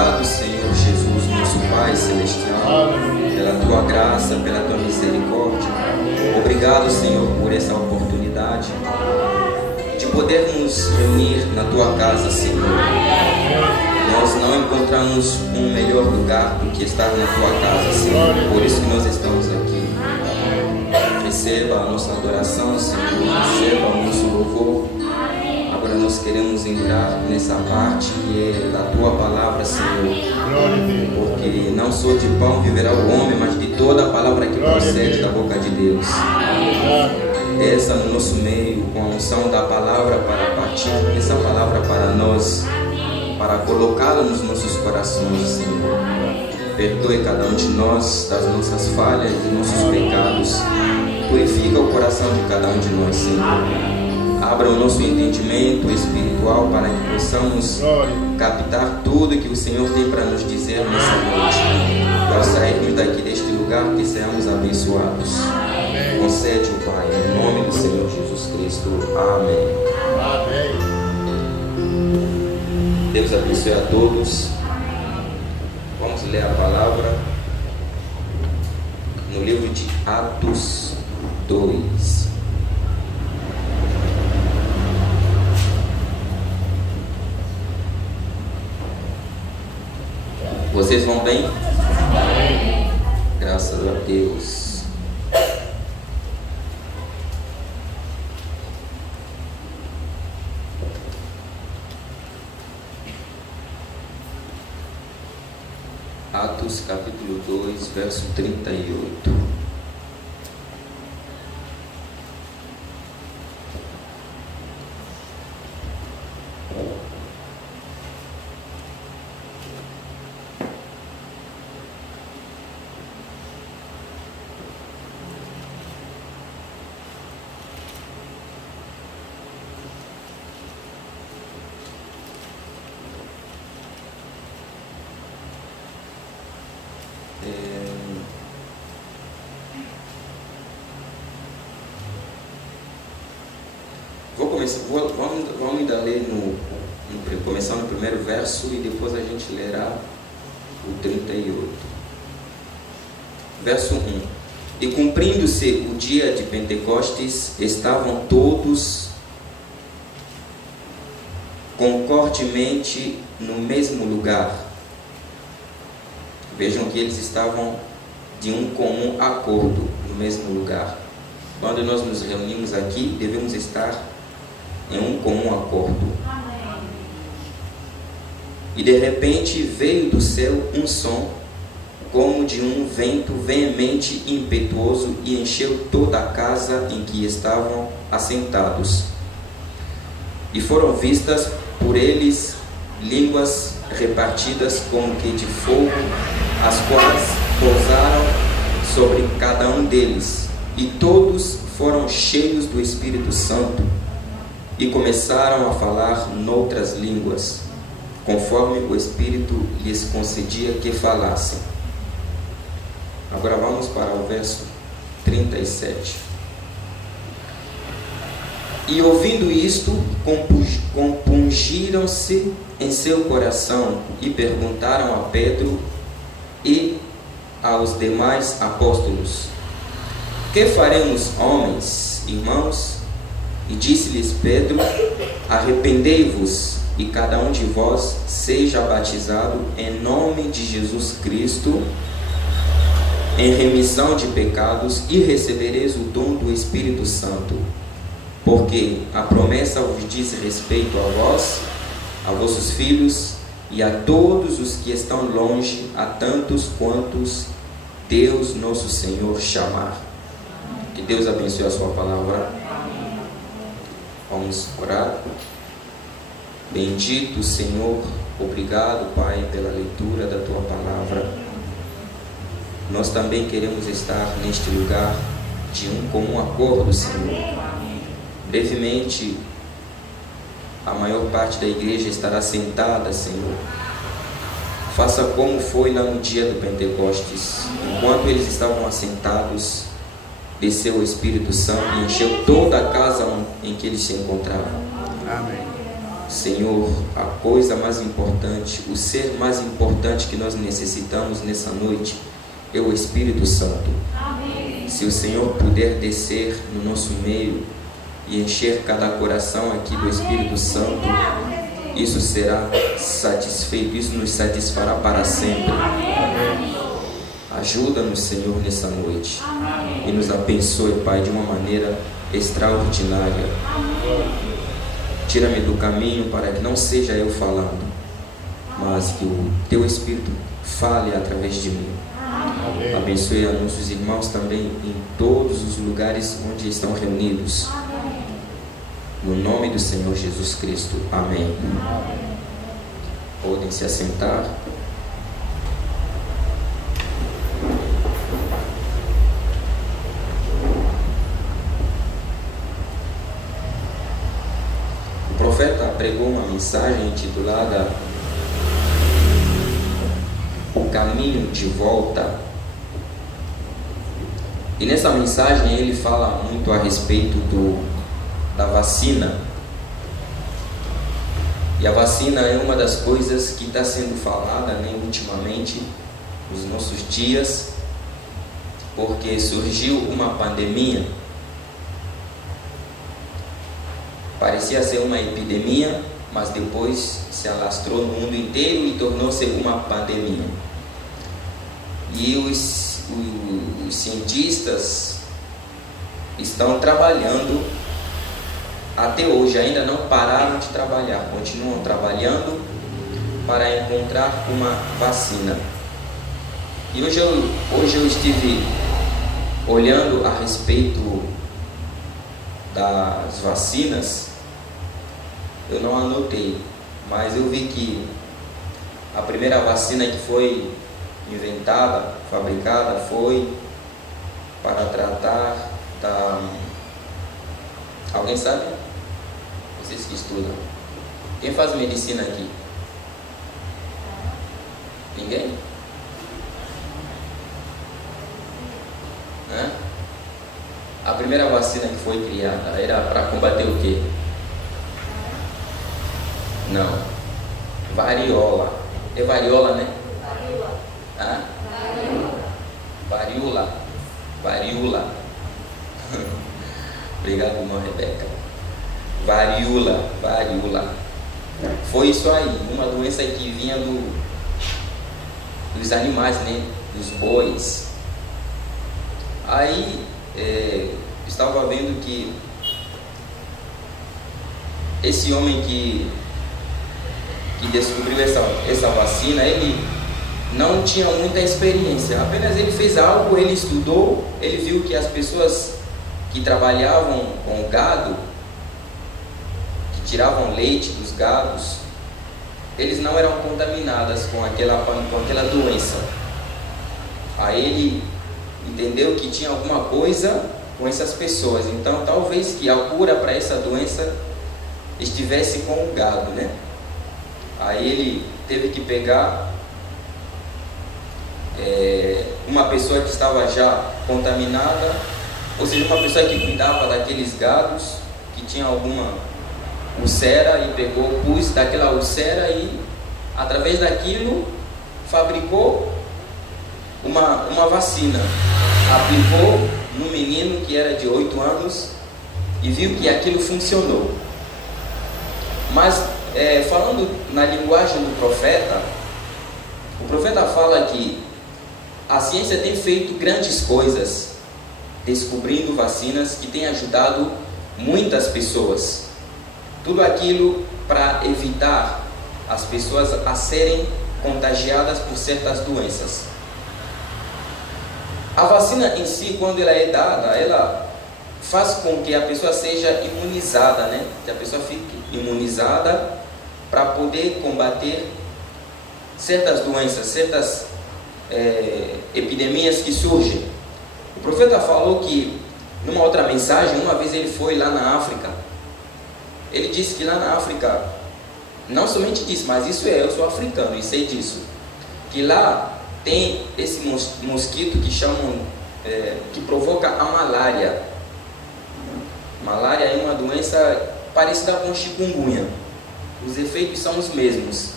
Obrigado, Senhor Jesus, nosso Pai Celestial, pela Tua graça, pela Tua misericórdia. Obrigado, Senhor, por essa oportunidade de podermos reunir na Tua casa, Senhor. Nós não encontramos um melhor lugar do que estar na Tua casa, Senhor. Por isso que nós estamos aqui. Receba a nossa adoração, Senhor. Receba o nosso louvor. Agora nós queremos entrar nessa parte que é da Tua palavra, Senhor. Porque não só de pão viverá o homem, mas de toda a palavra que procede da boca de Deus. Desça no nosso meio com a unção da palavra para partir essa palavra para nós, para colocá-la nos nossos corações, Senhor. Perdoe cada um de nós das nossas falhas e nossos pecados. Purifica o coração de cada um de nós, Senhor. Abra o nosso entendimento espiritual para que possamos captar tudo que o Senhor tem para nos dizer nessa noite. E ao sairmos daqui deste lugar, que sejamos abençoados. Concede, o Pai, em nome do Senhor Jesus Cristo. Amém. Deus abençoe a todos. Vamos ler a palavra no livro de Atos 2. Vocês vão bem? Graças a Deus. Atos capítulo 2, verso 38. Vamos ainda ler começar no primeiro verso e depois a gente lerá o 38. Verso 1. E cumprindo-se o dia de Pentecostes, estavam todos concordemente no mesmo lugar. Vejam que eles estavam de um comum acordo no mesmo lugar. Quando nós nos reunimos aqui, devemos estar em um comum acordo. E de repente veio do céu um som como de um vento veemente e impetuoso e encheu toda a casa em que estavam assentados. E foram vistas por eles línguas repartidas como que de fogo, as quais pousaram sobre cada um deles. E todos foram cheios do Espírito Santo e começaram a falar noutras línguas, conforme o Espírito lhes concedia que falassem. Agora vamos para o verso 37. E ouvindo isto, compungiram-se em seu coração e perguntaram a Pedro e aos demais apóstolos: que faremos, homens, irmãos? E disse-lhes Pedro: arrependei-vos e cada um de vós seja batizado em nome de Jesus Cristo em remissão de pecados e recebereis o dom do Espírito Santo, porque a promessa vos diz respeito a vós, a vossos filhos e a todos os que estão longe, a tantos quantos Deus nosso Senhor chamar. Que Deus abençoe a sua palavra. Vamos orar. Bendito Senhor, obrigado, Pai, pela leitura da Tua palavra. Nós também queremos estar neste lugar de um comum acordo, Senhor. Brevemente, a maior parte da igreja estará sentada, Senhor. Faça como foi lá no dia do Pentecostes. Enquanto eles estavam assentados, desceu o Espírito Santo e encheu toda a casa em que eles se encontravam. Amém. Senhor, a coisa mais importante, o ser mais importante que nós necessitamos nessa noite é o Espírito Santo. Amém. Se o Senhor puder descer no nosso meio e encher cada coração aqui do Espírito Santo, isso será satisfeito, isso nos satisfará para sempre. Ajuda-nos, Senhor, nessa noite. E nos abençoe, Pai, de uma maneira extraordinária. Tira-me do caminho para que não seja eu falando, mas que o Teu Espírito fale através de mim. Amém. Abençoe a nossos irmãos também em todos os lugares onde estão reunidos. Amém. No nome do Senhor Jesus Cristo. Amém. Amém. Podem se assentar. O profeta pregou uma mensagem intitulada O Caminho de Volta. E nessa mensagem ele fala muito a respeito da vacina. E a vacina é uma das coisas que está sendo falada, né, ultimamente, nos nossos dias, porque surgiu uma pandemia. Parecia ser uma epidemia, mas depois se alastrou no mundo inteiro e tornou-se uma pandemia. E os cientistas estão trabalhando até hoje, ainda não pararam de trabalhar, continuam trabalhando para encontrar uma vacina. E hoje eu estive olhando a respeito das vacinas. Eu não anotei, mas eu vi que a primeira vacina que foi inventada, fabricada, foi para tratar da... Alguém sabe? Vocês que estudam. Quem faz medicina aqui? Ninguém? Hã? A primeira vacina que foi criada era para combater o quê? Não. Variola. É variola, né? Hã? Varíola. Obrigado, irmã Rebeca. Varíola. Foi isso aí, uma doença que vinha dos animais, né? Dos bois. Aí, estava vendo que esse homem que descobriu essa vacina, ele não tinha muita experiência, apenas ele fez algo, ele estudou, ele viu que as pessoas que trabalhavam com o gado, que tiravam leite dos gados, eles não eram contaminadas com aquela doença. Aí ele entendeu que tinha alguma coisa com essas pessoas, então talvez que a cura para essa doença estivesse com o gado, né? Aí ele teve que pegar uma pessoa que estava já contaminada, ou seja, uma pessoa que cuidava daqueles gados, que tinha alguma úlcera, e pegou, pus daquela úlcera e através daquilo fabricou uma vacina, aplicou no menino que era de 8 anos e viu que aquilo funcionou. Mas falando na linguagem do profeta, o profeta fala que a ciência tem feito grandes coisas, descobrindo vacinas que têm ajudado muitas pessoas. Tudo aquilo para evitar as pessoas a serem contagiadas por certas doenças. A vacina em si, quando ela é dada, ela faz com que a pessoa seja imunizada, né? Que a pessoa fique imunizada para poder combater certas doenças, certas epidemias que surgem. O profeta falou que, numa outra mensagem, uma vez ele foi lá na África. Ele disse que lá na África, não somente disse, mas isso eu sou africano e sei disso, que lá tem esse mosquito que chamam, que provoca a malária. Malária é uma doença parecida com chikungunya. os efeitos são os mesmos.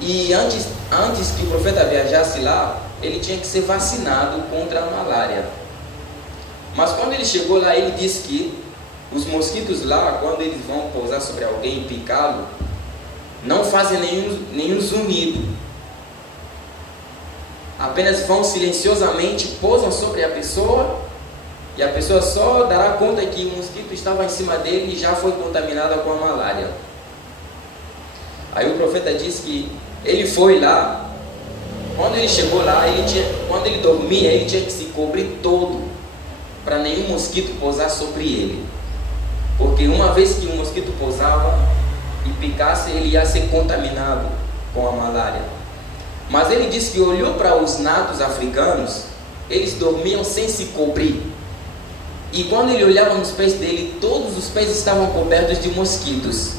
E antes que o profeta viajasse lá, ele tinha que ser vacinado contra a malária. Mas quando ele chegou lá, ele disse que os mosquitos lá, quando eles vão pousar sobre alguém e picá-lo, não fazem nenhum zunido. Apenas vão silenciosamente, pousam sobre a pessoa, e a pessoa só dará conta que o mosquito estava em cima dele e já foi contaminada com a malária. Aí o profeta disse que ele foi lá. Quando ele chegou lá, quando ele dormia, ele tinha que se cobrir todo, para nenhum mosquito pousar sobre ele. Porque uma vez que um mosquito pousava e picasse, ele ia ser contaminado com a malária. Mas ele disse que olhou para os natos africanos, eles dormiam sem se cobrir. E quando ele olhava nos pés dele, todos os pés estavam cobertos de mosquitos,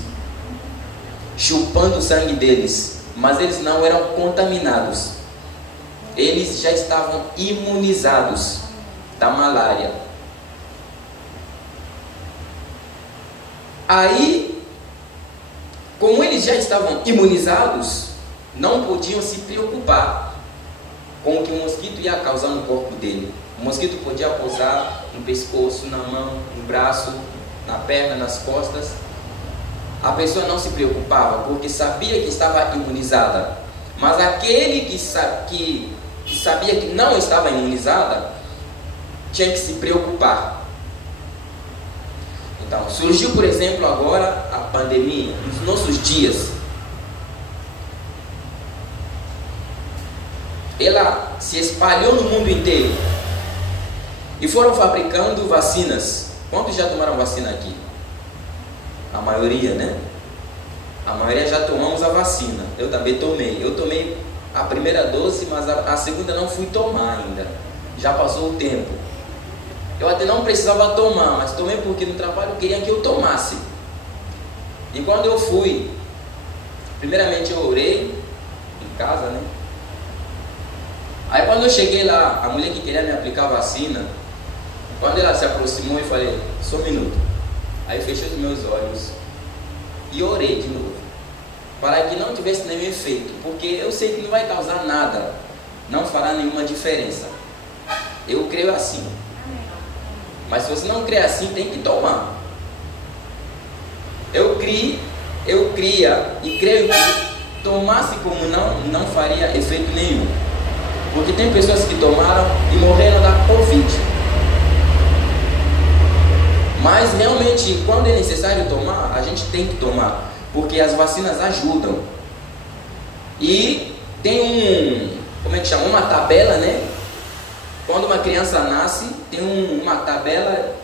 chupando o sangue deles. Mas eles não eram contaminados. Eles já estavam imunizados da malária. Aí, como eles já estavam imunizados, não podiam se preocupar com o que o mosquito ia causar no corpo dele. O mosquito podia pousar no pescoço, na mão, no braço, na perna, nas costas. A pessoa não se preocupava, porque sabia que estava imunizada. Mas aquele que sabia que não estava imunizada, tinha que se preocupar. Então, surgiu, por exemplo, agora a pandemia, nos nossos dias. Ela se espalhou no mundo inteiro. E foram fabricando vacinas. Quantos já tomaram vacina aqui? A maioria, né? A maioria já tomamos a vacina. Eu também tomei. Eu tomei a primeira dose, mas a segunda não fui tomar ainda. Já passou o tempo. Eu até não precisava tomar, mas tomei porque no trabalho queriam que eu tomasse. E quando eu fui, primeiramente eu orei em casa, né? Aí quando eu cheguei lá, a mulher que queria me aplicar a vacina, quando ela se aproximou, eu falei, só um minuto. Aí eu fechei os meus olhos e orei de novo, para que não tivesse nenhum efeito, porque eu sei que não vai causar nada, não fará nenhuma diferença. Eu creio assim. Mas se você não crê assim, tem que tomar. Eu cria e creio que tomasse como não faria efeito nenhum. Porque tem pessoas que tomaram e morreram da Covid. Mas realmente, quando é necessário tomar, a gente tem que tomar, porque as vacinas ajudam. E tem uma tabela, né? Quando uma criança nasce, tem uma tabela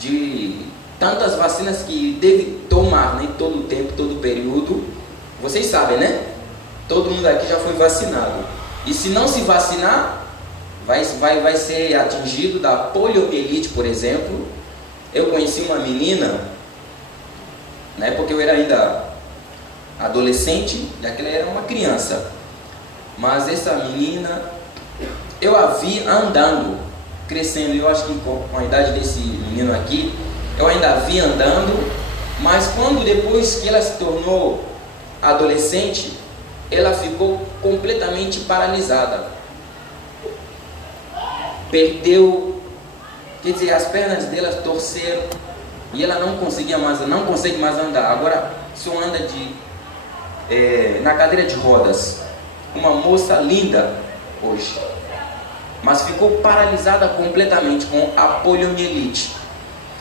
de tantas vacinas que deve tomar, né? Todo o tempo, todo o período. Vocês sabem, né? Todo mundo aqui já foi vacinado. E se não se vacinar, vai ser atingido da poliomielite, por exemplo. Eu conheci uma menina, na época eu era ainda adolescente, já que ela era uma criança. Mas essa menina, eu a vi andando, crescendo. Eu acho que com a idade desse menino aqui, eu ainda a vi andando. Mas quando depois que ela se tornou adolescente, ela ficou completamente paralisada. Perdeu, quer dizer, as pernas dela torceram e ela não consegue mais andar. Agora só anda na cadeira de rodas. Uma moça linda hoje, mas ficou paralisada completamente com a poliomielite.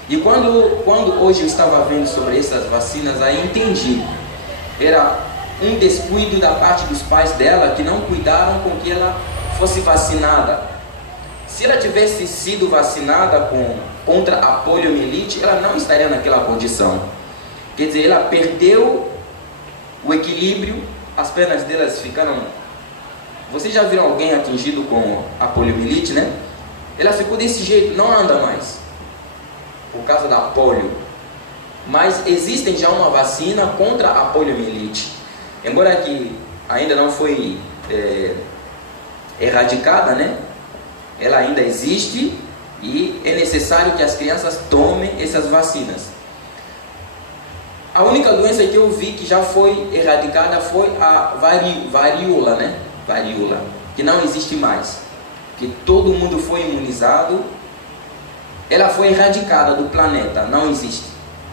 E quando hoje eu estava vendo sobre essas vacinas, aí entendi. Era um descuido da parte dos pais dela, que não cuidaram com que ela fosse vacinada. Se ela tivesse sido vacinada contra a poliomielite, ela não estaria naquela condição. Quer dizer, ela perdeu o equilíbrio, as pernas delas ficaram... Vocês já viram alguém atingido com a poliomielite, né? Ela ficou desse jeito, não anda mais, por causa da polio. Mas existe já uma vacina contra a poliomielite. Embora que ainda não foi erradicada, né? Ela ainda existe e é necessário que as crianças tomem essas vacinas. A única doença que eu vi que já foi erradicada foi a varíola, né? Varíola, que não existe mais, que todo mundo foi imunizado, ela foi erradicada do planeta, não existe.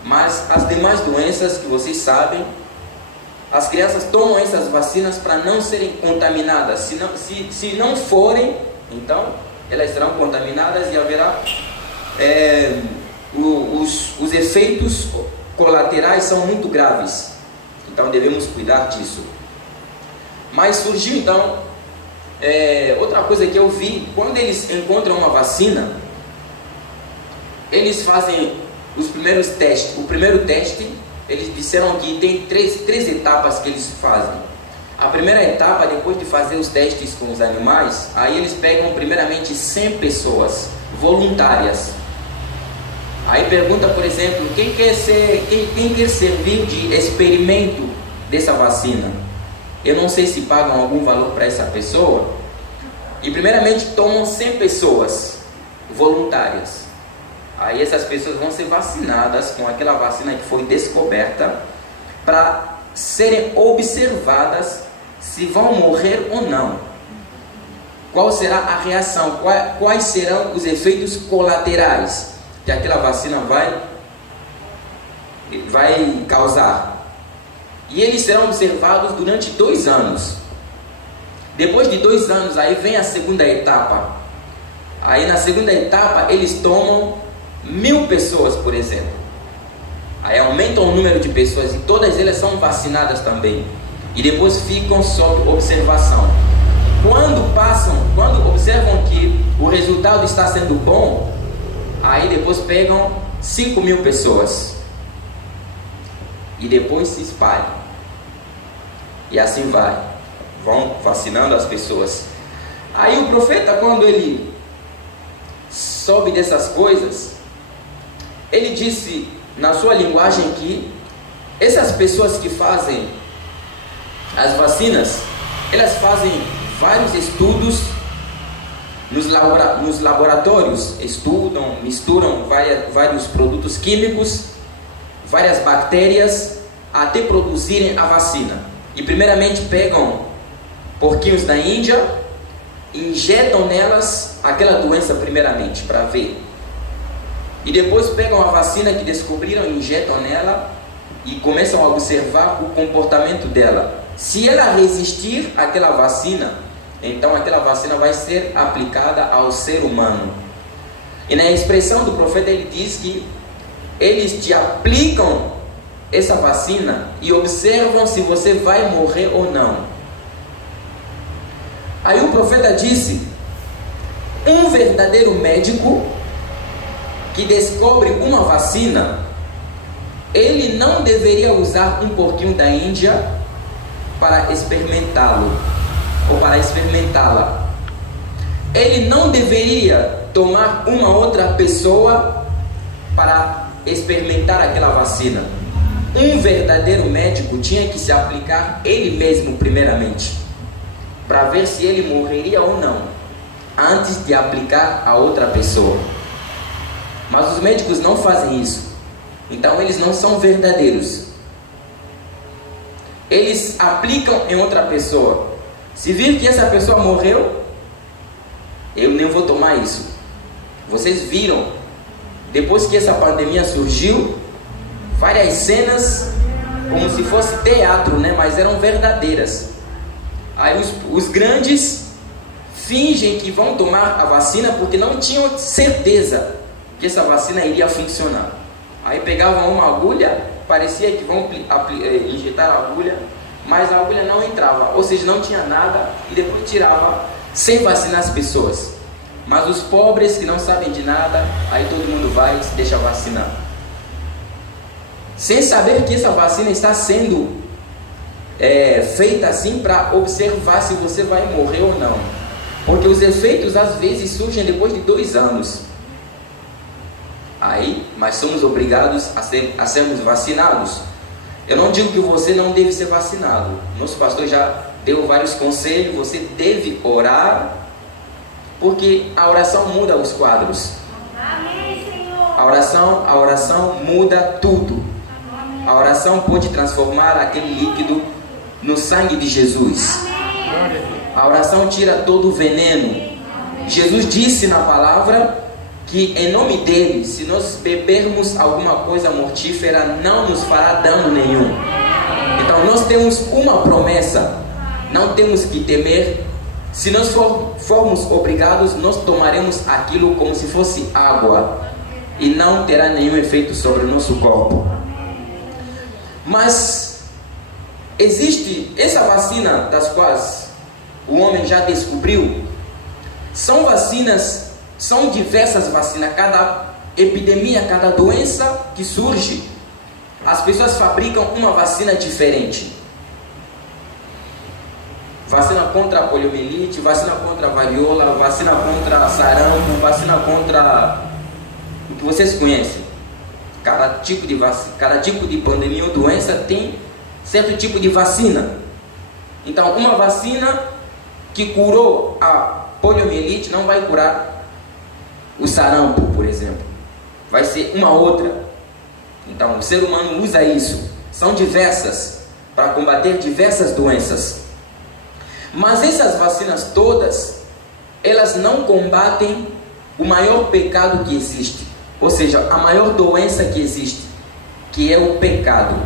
Mas as demais doenças que vocês sabem, as crianças tomam essas vacinas para não serem contaminadas. Se não forem, então elas serão contaminadas e haverá os efeitos colaterais são muito graves. Então devemos cuidar disso. Mas surgiu então outra coisa que eu vi: quando eles encontram uma vacina, eles fazem os primeiros testes. O primeiro teste, eles disseram que tem três etapas que eles fazem. A primeira etapa, depois de fazer os testes com os animais, aí eles pegam primeiramente 100 pessoas voluntárias. Aí pergunta, por exemplo, quem quer servir de experimento dessa vacina? Eu não sei se pagam algum valor para essa pessoa. E primeiramente tomam 100 pessoas voluntárias. Aí essas pessoas vão ser vacinadas com aquela vacina que foi descoberta, para serem observadas se vão morrer ou não. Qual será a reação? Quais serão os efeitos colaterais que aquela vacina vai causar? E eles serão observados durante 2 anos. Depois de 2 anos, aí vem a segunda etapa. Aí na segunda etapa eles tomam 1000 pessoas, por exemplo. Aí aumentam o número de pessoas e todas elas são vacinadas também. E depois ficam sob observação. Quando observam que o resultado está sendo bom, aí depois pegam 5.000 pessoas. E depois se espalham. E assim vai. Vão vacinando as pessoas. Aí o profeta, quando ele soube dessas coisas, ele disse na sua linguagem que essas pessoas que fazem as vacinas, elas fazem vários estudos nos laboratórios, estudam, misturam vários produtos químicos, várias bactérias, até produzirem a vacina. E primeiramente pegam porquinhos da Índia, injetam nelas aquela doença primeiramente, para ver. E depois pegam a vacina que descobriram, injetam nela e começam a observar o comportamento dela. Se ela resistir àquela vacina, então aquela vacina vai ser aplicada ao ser humano. E na expressão do profeta ele diz que eles te aplicam essa vacina e observam se você vai morrer ou não. Aí o profeta disse: um verdadeiro médico que descobre uma vacina, ele não deveria usar um porquinho da Índia para experimentá-lo ou para experimentá-la. Ele não deveria tomar uma outra pessoa para experimentar aquela vacina. Um verdadeiro médico tinha que se aplicar ele mesmo primeiramente, para ver se ele morreria ou não, antes de aplicar a outra pessoa. Mas os médicos não fazem isso. Então eles não são verdadeiros. Eles aplicam em outra pessoa. Se vir que essa pessoa morreu, eu nem vou tomar isso. Vocês viram, depois que essa pandemia surgiu, várias cenas como se fosse teatro, né? Mas eram verdadeiras. Aí os grandes fingem que vão tomar a vacina porque não tinham certeza que essa vacina iria funcionar. Aí pegavam uma agulha, parecia que vão injetar a agulha, mas a agulha não entrava, ou seja, não tinha nada, e depois tirava sem vacinar as pessoas. Mas os pobres que não sabem de nada, aí todo mundo vai e se deixa vacinar, sem saber que essa vacina está sendo feita assim para observar se você vai morrer ou não, porque os efeitos às vezes surgem depois de 2 anos. Aí, mas somos obrigados a sermos vacinados. Eu não digo que você não deve ser vacinado. Nosso pastor já deu vários conselhos. Você deve orar, porque a oração muda os quadros. Amém, Senhor. A oração muda tudo. A oração pode transformar aquele líquido no sangue de Jesus. A oração tira todo o veneno. Jesus disse na palavra que em nome dele, se nós bebermos alguma coisa mortífera, não nos fará dano nenhum. Então nós temos uma promessa, não temos que temer. Se nós formos obrigados, nós tomaremos aquilo como se fosse água e não terá nenhum efeito sobre o nosso corpo. Mas existe essa vacina das quais o homem já descobriu. São vacinas, são diversas vacinas. Cada epidemia, cada doença que surge, as pessoas fabricam uma vacina diferente. Vacina contra a poliomielite, vacina contra a variola, vacina contra sarampo, vacina contra o que vocês conhecem. Cada tipo de pandemia ou doença tem certo tipo de vacina. Então, uma vacina que curou a poliomielite não vai curar o sarampo, por exemplo. Vai ser uma outra. Então, o ser humano usa isso. São diversas para combater diversas doenças. Mas essas vacinas todas, elas não combatem o maior pecado que existe. Ou seja, a maior doença que existe, que é o pecado.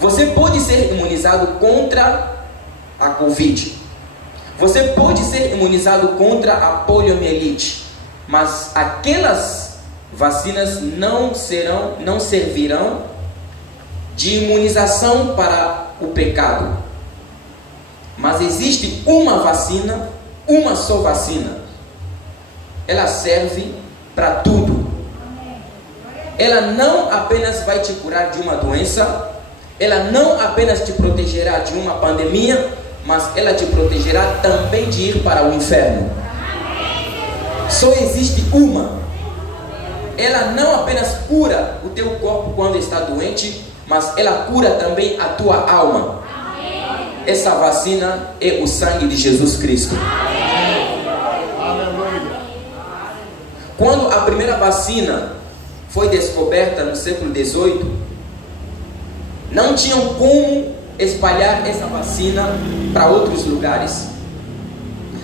Você pode ser imunizado contra a Covid. Você pode ser imunizado contra a poliomielite. Mas aquelas vacinas não servirão de imunização para o pecado. Mas existe uma vacina, uma só vacina. Ela serve para tudo. Ela não apenas vai te curar de uma doença, ela não apenas te protegerá de uma pandemia, mas ela te protegerá também de ir para o inferno. Só existe uma. Ela não apenas cura o teu corpo quando está doente, mas ela cura também a tua alma. Essa vacina é o sangue de Jesus Cristo. Quando a primeira vacina foi descoberta no século XVIII, não tinham como espalhar essa vacina para outros lugares.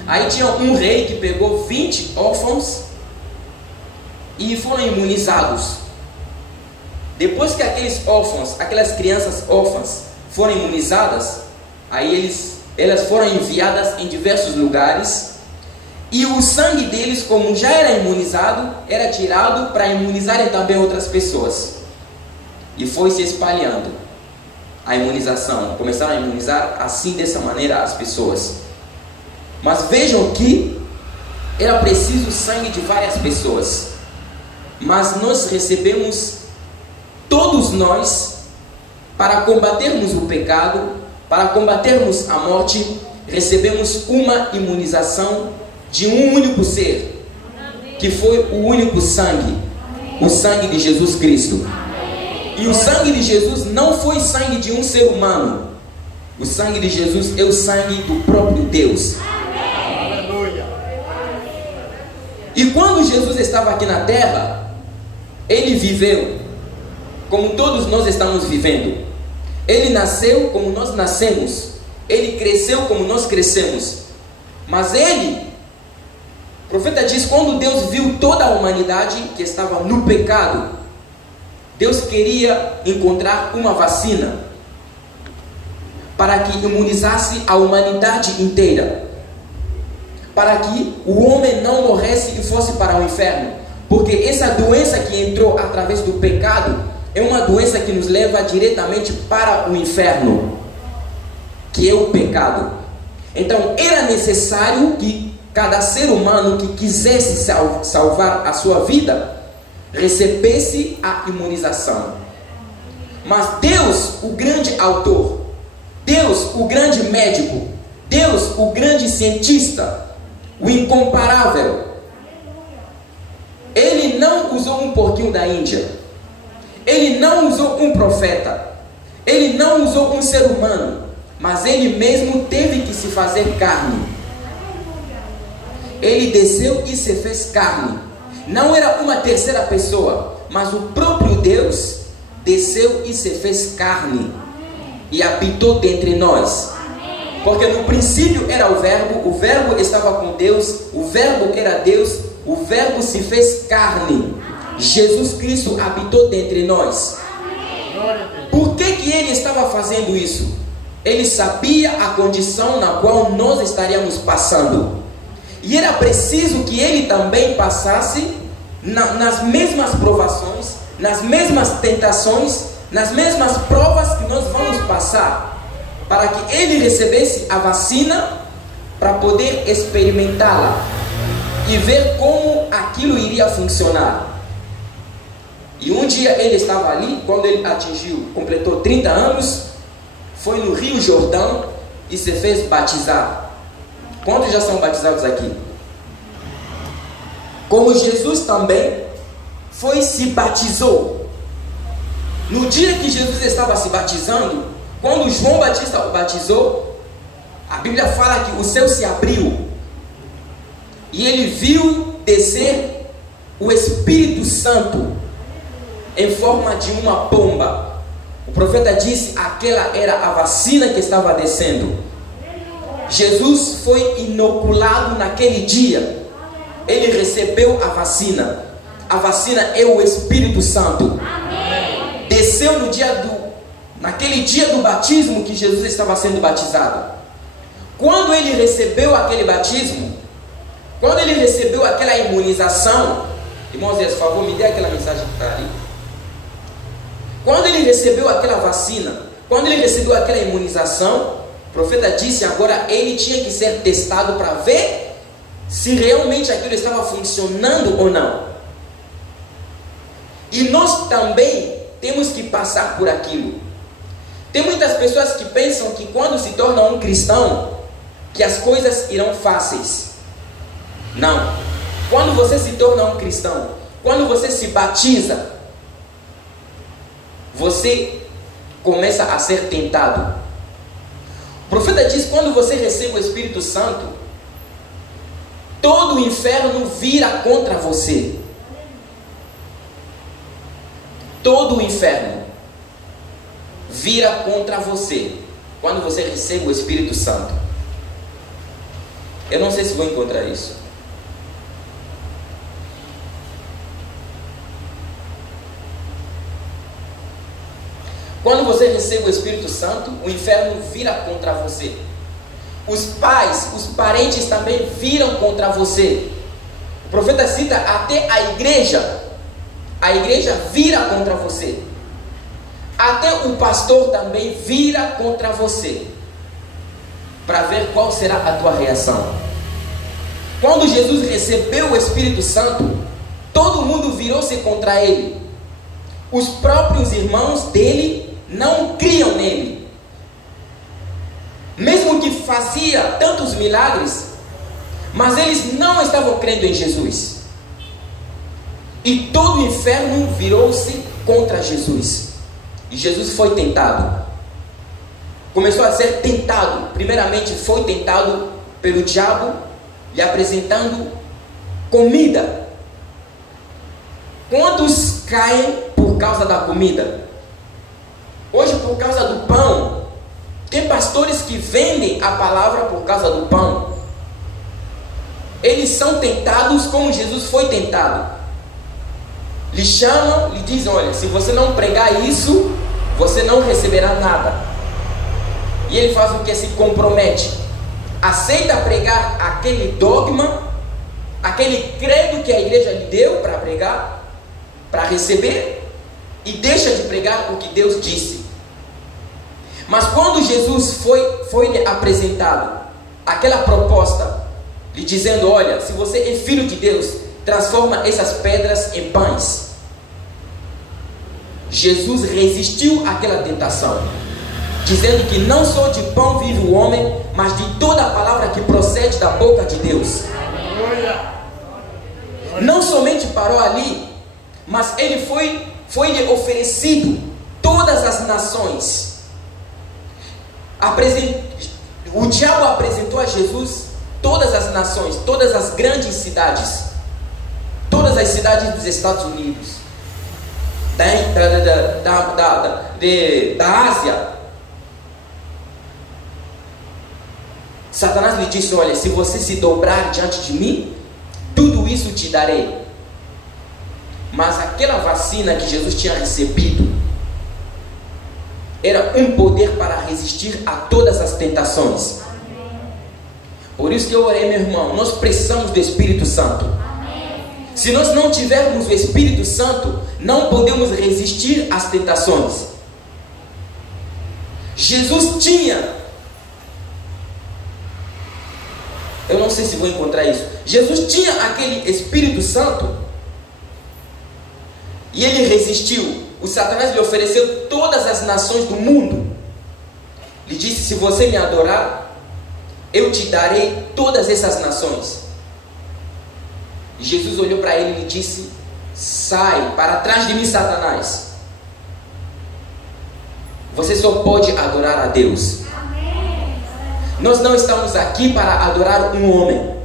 Aí tinha um rei que pegou 20 órfãos e foram imunizados. Depois que aqueles órfãos, aquelas crianças órfãs foram imunizadas, aí elas foram enviadas em diversos lugares. E o sangue deles, como já era imunizado, era tirado para imunizarem também outras pessoas. E foi se espalhando a imunização. Começaram a imunizar assim, dessa maneira, as pessoas. Mas vejam que era preciso o sangue de várias pessoas. Mas nós recebemos, todos nós, para combatermos o pecado, para combatermos a morte, recebemos uma imunização de um único ser, que foi o único sangue, o sangue de Jesus Cristo. E o sangue de Jesus não foi sangue de um ser humano. O sangue de Jesus é o sangue do próprio Deus. E quando Jesus estava aqui na terra, ele viveu como todos nós estamos vivendo. Ele nasceu como nós nascemos. Ele cresceu como nós crescemos. Mas ele, o profeta diz, quando Deus viu toda a humanidade que estava no pecado, Deus queria encontrar uma vacina para que imunizasse a humanidade inteira, para que o homem não morresse e fosse para o inferno. Porque essa doença que entrou através do pecado é uma doença que nos leva diretamente para o inferno, que é o pecado. Então era necessário que cada ser humano que quisesse salvar a sua vida recebesse a imunização. Mas Deus, o grande autor, Deus, o grande médico, Deus, o grande cientista, o incomparável, ele não usou um porquinho da Índia, ele não usou um profeta, ele não usou um ser humano, mas ele mesmo teve que se fazer carne. Ele desceu e se fez carne. Não era uma terceira pessoa, mas o próprio Deus desceu e se fez carne e habitou dentre nós. Porque no princípio era o Verbo estava com Deus, o Verbo era Deus, o Verbo se fez carne. Jesus Cristo habitou dentre nós. Por que ele estava fazendo isso? Ele sabia a condição na qual nós estaríamos passando. E era preciso que ele também passasse nas mesmas provações, nas mesmas tentações, nas mesmas provas que nós vamos passar, para que ele recebesse a vacina para poder experimentá-la e ver como aquilo iria funcionar. E um dia ele estava ali, quando ele completou 30 anos, foi no Rio Jordão e se fez batizar. Quantos já são batizados aqui? Como Jesus também foi se batizou. No dia que Jesus estava se batizando, quando João Batista o batizou, a Bíblia fala que o céu se abriu e ele viu descer o Espírito Santo em forma de uma pomba. O profeta disse: aquela era a vacina que estava descendo. Jesus foi inoculado naquele dia. Ele recebeu a vacina. A vacina é o Espírito Santo. Desceu naquele dia do batismo que Jesus estava sendo batizado. Quando ele recebeu aquele batismo, quando ele recebeu aquela imunização, irmãos, por favor, me dê aquela mensagem que está ali. Quando ele recebeu aquela vacina, quando ele recebeu aquela imunização, o profeta disse agora ele tinha que ser testado para ver se realmente aquilo estava funcionando ou não. E nós também temos que passar por aquilo. Tem muitas pessoas que pensam que quando se torna um cristão, que as coisas irão fáceis. Não. Quando você se torna um cristão, quando você se batiza, você começa a ser tentado. O profeta diz: quando você recebe o Espírito Santo, todo o inferno vira contra você. Todo o inferno vira contra você quando você recebe o Espírito Santo. Eu não sei se vou encontrar isso. Quando você recebe o Espírito Santo, o inferno vira contra você. Os pais, os parentes também viram contra você. O profeta cita até a igreja. A igreja vira contra você. Até o pastor também vira contra você, para ver qual será a tua reação. Quando Jesus recebeu o Espírito Santo, todo mundo virou-se contra ele. Os próprios irmãos dele não criam nele. Mesmo que fazia tantos milagres, mas eles não estavam crendo em Jesus. E todo o inferno virou-se contra Jesus. E Jesus foi tentado. Começou a ser tentado. Primeiramente foi tentado pelo diabo, lhe apresentando comida. Quantos caem por causa da comida? Hoje, por causa do pão, tem pastores que vendem a palavra por causa do pão. Eles são tentados como Jesus foi tentado. Lhe chamam, lhe dizem: olha, se você não pregar isso, você não receberá nada. E ele faz o que? Se compromete. Aceita pregar aquele dogma, aquele credo que a igreja lhe deu para pregar, para receber, e deixa de pregar o que Deus disse. Mas quando Jesus foi apresentado aquela proposta, lhe dizendo: olha, se você é filho de Deus, transforma essas pedras em pães. Jesus resistiu àquela tentação, dizendo que não só de pão vive o homem, mas de toda a palavra que procede da boca de Deus. Não somente parou ali, mas ele foi-lhe oferecido todas as nações. O diabo apresentou a Jesus todas as nações, todas as grandes cidades, todas as cidades dos Estados Unidos, da Ásia. Satanás lhe disse: olha, se você se dobrar diante de mim, tudo isso te darei. Mas aquela vacina que Jesus tinha recebido era um poder para resistir a todas as tentações. Por isso que eu orei, meu irmão, nós precisamos do Espírito Santo. Se nós não tivermos o Espírito Santo, não podemos resistir às tentações. Jesus tinha, eu não sei se vou encontrar isso, Jesus tinha aquele Espírito Santo e ele resistiu. O Satanás lhe ofereceu todas as nações do mundo. Lhe disse: se você me adorar, eu te darei todas essas nações. E Jesus olhou para ele e lhe disse: sai para trás de mim, Satanás. Você só pode adorar a Deus. Nós não estamos aqui para adorar um homem.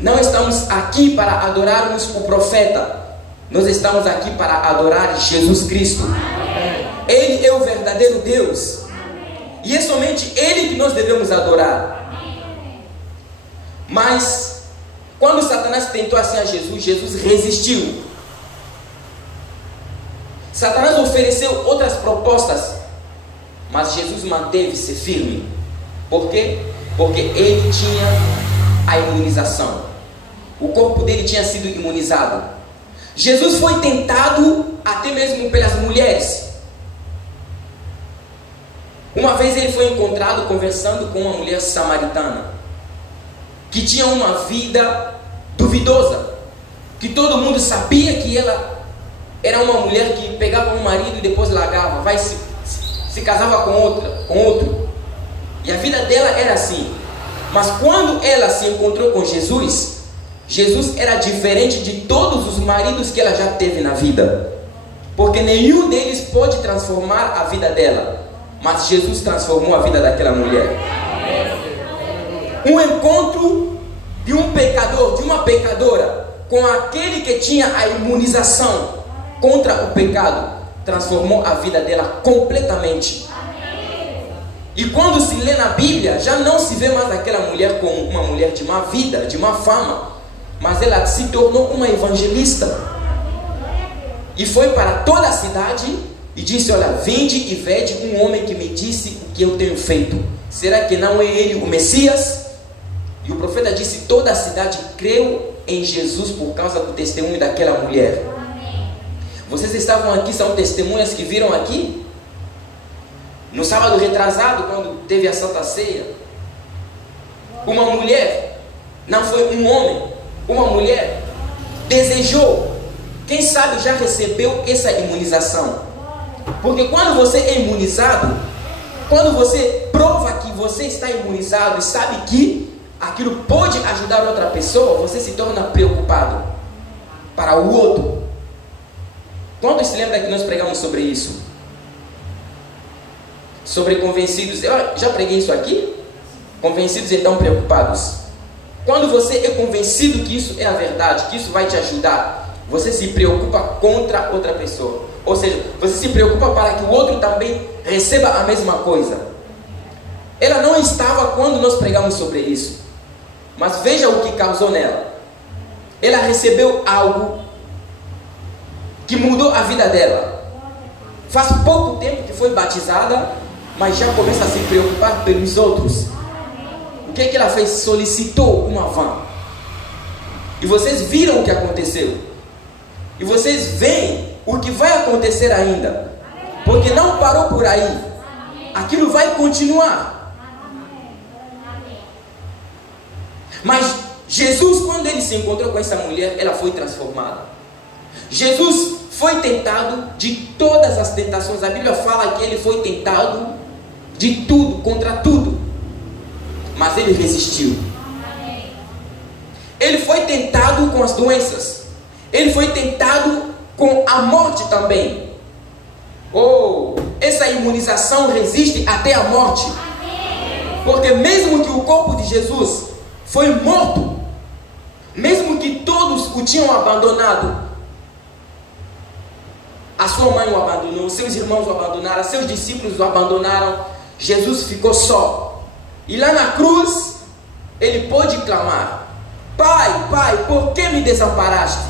Não estamos aqui para adorarmos o profeta. Nós estamos aqui para adorar Jesus Cristo. Ele é o verdadeiro Deus. E é somente Ele que nós devemos adorar. Mas quando Satanás tentou assim a Jesus, Jesus resistiu. Satanás ofereceu outras propostas, mas Jesus manteve-se firme. Por quê? Porque ele tinha a imunização. O corpo dele tinha sido imunizado. Jesus foi tentado até mesmo pelas mulheres. Uma vez ele foi encontrado conversando com uma mulher samaritana que tinha uma vida duvidosa, que todo mundo sabia que ela era uma mulher que pegava um marido e depois largava, se casava com outro. E a vida dela era assim. Mas quando ela se encontrou com Jesus, Jesus era diferente de todos os maridos que ela já teve na vida, porque nenhum deles pôde transformar a vida dela, mas Jesus transformou a vida daquela mulher. Um encontro de um pecador, de uma pecadora, com aquele que tinha a imunização contra o pecado, transformou a vida dela completamente. E quando se lê na Bíblia, já não se vê mais aquela mulher como uma mulher de má vida, de má fama, mas ela se tornou uma evangelista. E foi para toda a cidade e disse: olha, vinde e vede um homem que me disse o que eu tenho feito. Será que não é ele o Messias? E o profeta disse: toda a cidade creu em Jesus por causa do testemunho daquela mulher. Vocês estavam aqui, são testemunhas que viram aqui? No sábado retrasado, quando teve a Santa Ceia, uma mulher, não foi um homem, uma mulher desejou, quem sabe já recebeu essa imunização. Porque quando você é imunizado, quando você prova que você está imunizado e sabe que aquilo pode ajudar outra pessoa, você se torna preocupado para o outro. Quantos se lembram que nós pregamos sobre isso? Sobre convencidos. Eu já preguei isso aqui? Convencidos e então preocupados. Quando você é convencido que isso é a verdade, que isso vai te ajudar, você se preocupa contra outra pessoa. Ou seja, você se preocupa para que o outro também receba a mesma coisa. Ela não estava quando nós pregamos sobre isso, mas veja o que causou nela. Ela recebeu algo que mudou a vida dela. Faz pouco tempo que foi batizada, mas já começa a se preocupar pelos outros. O que é que ela fez? Solicitou uma van. E vocês viram o que aconteceu. E vocês veem o que vai acontecer ainda. Porque não parou por aí. Aquilo vai continuar. Mas Jesus, quando ele se encontrou com essa mulher, ela foi transformada. Jesus foi tentado de todas as tentações. A Bíblia fala que ele foi tentado de tudo, contra tudo, mas ele resistiu. Ele foi tentado com as doenças. Ele foi tentado com a morte também. Essa imunização resiste até a morte. Porque mesmo que o corpo de Jesus foi morto, mesmo que todos o tinham abandonado, A sua mãe o abandonou, seus irmãos o abandonaram, seus discípulos o abandonaram. Jesus ficou só. E lá na cruz, ele pôde clamar: Pai, Pai, por que me desamparaste?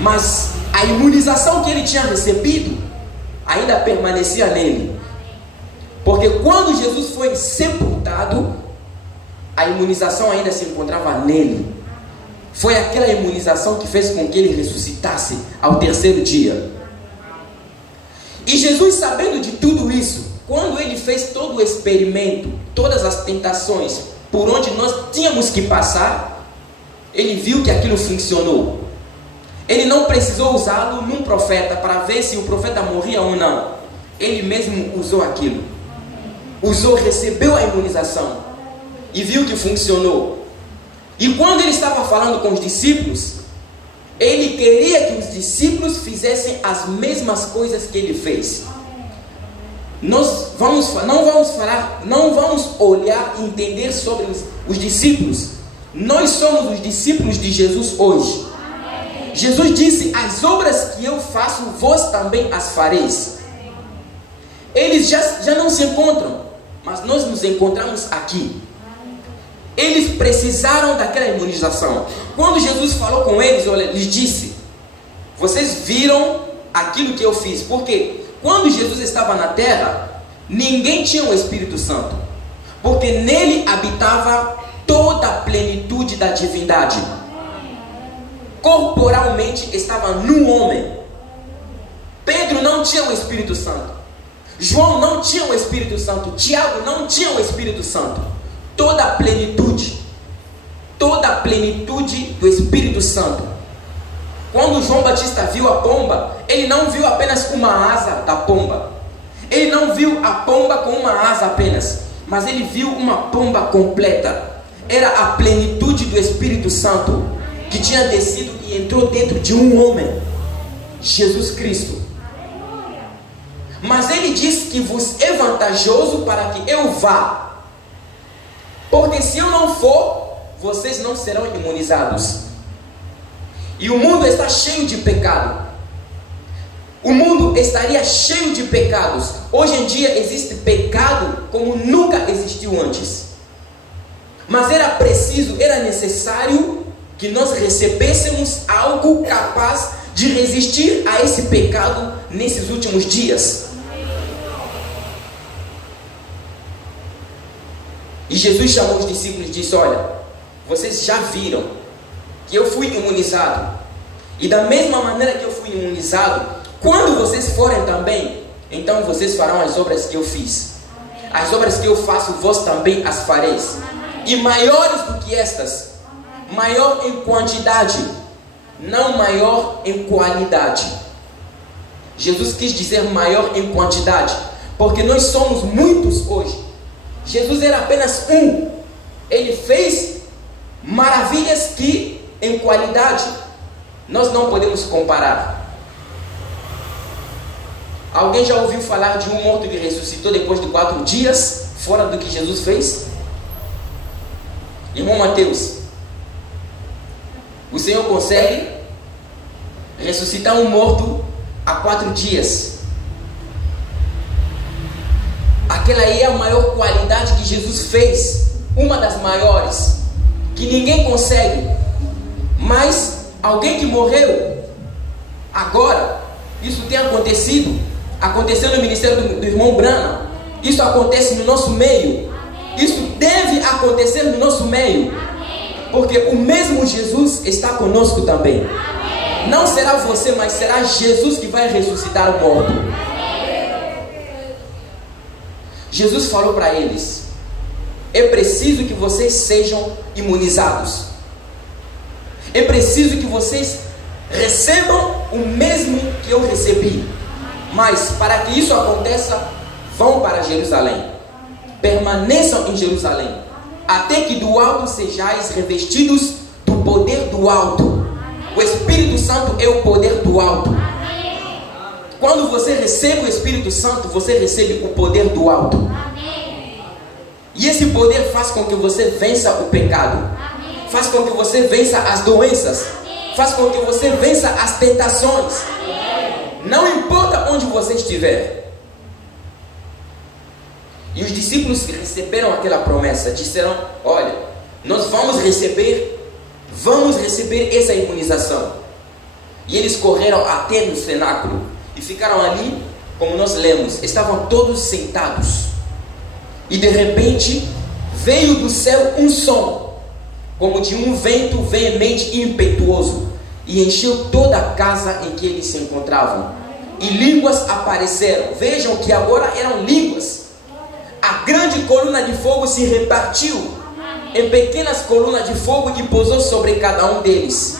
Mas a imunização que ele tinha recebido ainda permanecia nele. Porque quando Jesus foi sepultado, a imunização ainda se encontrava nele. Foi aquela imunização que fez com que ele ressuscitasse ao terceiro dia. E Jesus, sabendo de tudo isso, quando ele fez todo o experimento, todas as tentações por onde nós tínhamos que passar, ele viu que aquilo funcionou. Ele não precisou usá-lo num profeta para ver se o profeta morria ou não. Ele mesmo usou aquilo. Usou, recebeu a imunização e viu que funcionou. E quando ele estava falando com os discípulos, ele queria que os discípulos fizessem as mesmas coisas que ele fez. Nós não vamos olhar e entender sobre os discípulos. Nós somos os discípulos de Jesus hoje. Jesus disse: as obras que eu faço, vós também as fareis. Eles já não se encontram, mas nós nos encontramos aqui. Eles precisaram daquela imunização. Quando Jesus falou com eles, olha, lhes disse: vocês viram aquilo que eu fiz. Porque quando Jesus estava na terra, ninguém tinha o Espírito Santo, porque nele habitava toda a plenitude da divindade. Corporalmente estava no homem. Pedro não tinha o Espírito Santo, João não tinha o Espírito Santo, Tiago não tinha o Espírito Santo. Toda a plenitude do Espírito Santo. Quando João Batista viu a pomba, ele não viu apenas uma asa da pomba. Ele não viu a pomba com uma asa apenas, mas ele viu uma pomba completa. Era a plenitude do Espírito Santo que tinha descido e entrou dentro de um homem, Jesus Cristo. Mas ele disse que vos é vantajoso para que eu vá, porque se eu não for, vocês não serão imunizados. E o mundo está cheio de pecado. O mundo estaria cheio de pecados. Hoje em dia existe pecado como nunca existiu antes. Mas era necessário que nós recebêssemos algo capaz de resistir a esse pecado nesses últimos dias. E Jesus chamou os discípulos e disse: olha, vocês já viram que eu fui imunizado. E da mesma maneira que eu fui imunizado, quando vocês forem também, então vocês farão as obras que eu fiz. As obras que eu faço, vós também as fareis. E maiores do que estas. Maior em quantidade, não maior em qualidade. Jesus quis dizer maior em quantidade, porque nós somos muitos hoje. Jesus era apenas um. Ele fez maravilhas que em qualidade nós não podemos comparar. Alguém já ouviu falar de um morto que ressuscitou depois de 4 dias, fora do que Jesus fez? Irmão Mateus, o Senhor consegue ressuscitar um morto há 4 dias. Aquela aí é a maior qualidade que Jesus fez, uma das maiores, que ninguém consegue. Mas alguém que morreu agora, isso tem acontecido, aconteceu no ministério do irmão Branham, isso acontece no nosso meio, isso deve acontecer no nosso meio, porque o mesmo Jesus está conosco também. Não será você, mas será Jesus que vai ressuscitar o morto. Jesus falou para eles: é preciso que vocês sejam imunizados. É preciso que vocês recebam o mesmo que eu recebi. Mas para que isso aconteça, vão para Jerusalém. Permaneçam em Jerusalém, até que do alto sejais revestidos do poder do alto. O Espírito Santo é o poder do alto. Quando você recebe o Espírito Santo, você recebe o poder do alto. E esse poder faz com que você vença o pecado. Faz com que você vença as doenças. faz com que você vença as tentações. Não importa onde você estiver. E os discípulos que receberam aquela promessa disseram: olha, nós vamos receber essa imunização. E eles correram até no cenáculo e ficaram ali, como nós lemos, estavam todos sentados. E de repente veio do céu um som, como de um vento veemente e impetuoso, e encheu toda a casa em que eles se encontravam. E línguas apareceram. Vejam que agora eram línguas. A grande coluna de fogo se repartiu em pequenas colunas de fogo e pousou sobre cada um deles.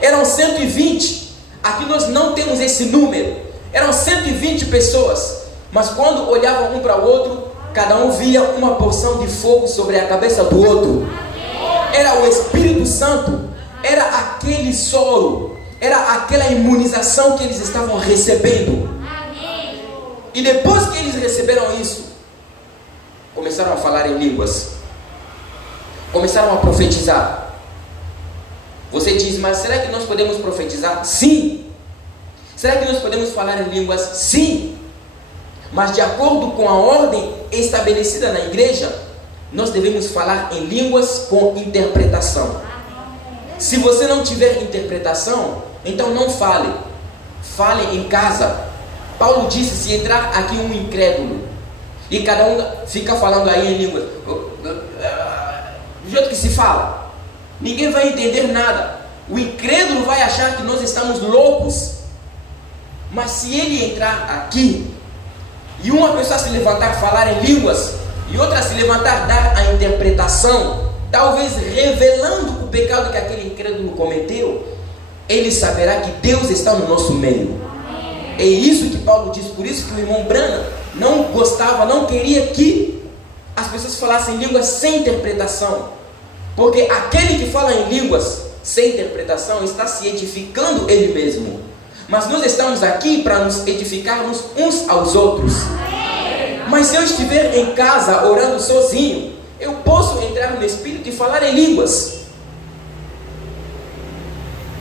Eram 120. Aqui nós não temos esse número. Eram 120 pessoas. Mas quando olhavam um para o outro, cada um via uma porção de fogo sobre a cabeça do outro. Era o Espírito Santo. Era aquele soro. Era aquela imunização que eles estavam recebendo. E depois que eles receberam isso, começaram a falar em línguas. Começaram a profetizar. Você diz: mas será que nós podemos profetizar? Sim. Será que nós podemos falar em línguas? Sim. Mas de acordo com a ordem estabelecida na igreja, nós devemos falar em línguas com interpretação. Se você não tiver interpretação, então não fale. Fale em casa. Paulo disse: se entrar aqui um incrédulo e cada um fica falando aí em línguas, do jeito que se fala, ninguém vai entender nada. O incrédulo vai achar que nós estamos loucos. Mas se ele entrar aqui e uma pessoa se levantar falar em línguas e outra se levantar dar a interpretação, talvez revelando o pecado que aquele incrédulo cometeu, ele saberá que Deus está no nosso meio. É isso que Paulo diz. Por isso que o irmão Branham não gostava, não queria que as pessoas falassem línguas sem interpretação, porque aquele que fala em línguas sem interpretação está se edificando ele mesmo. Mas nós estamos aqui para nos edificarmos uns aos outros. Mas se eu estiver em casa orando sozinho, eu posso entrar no Espírito e falar em línguas.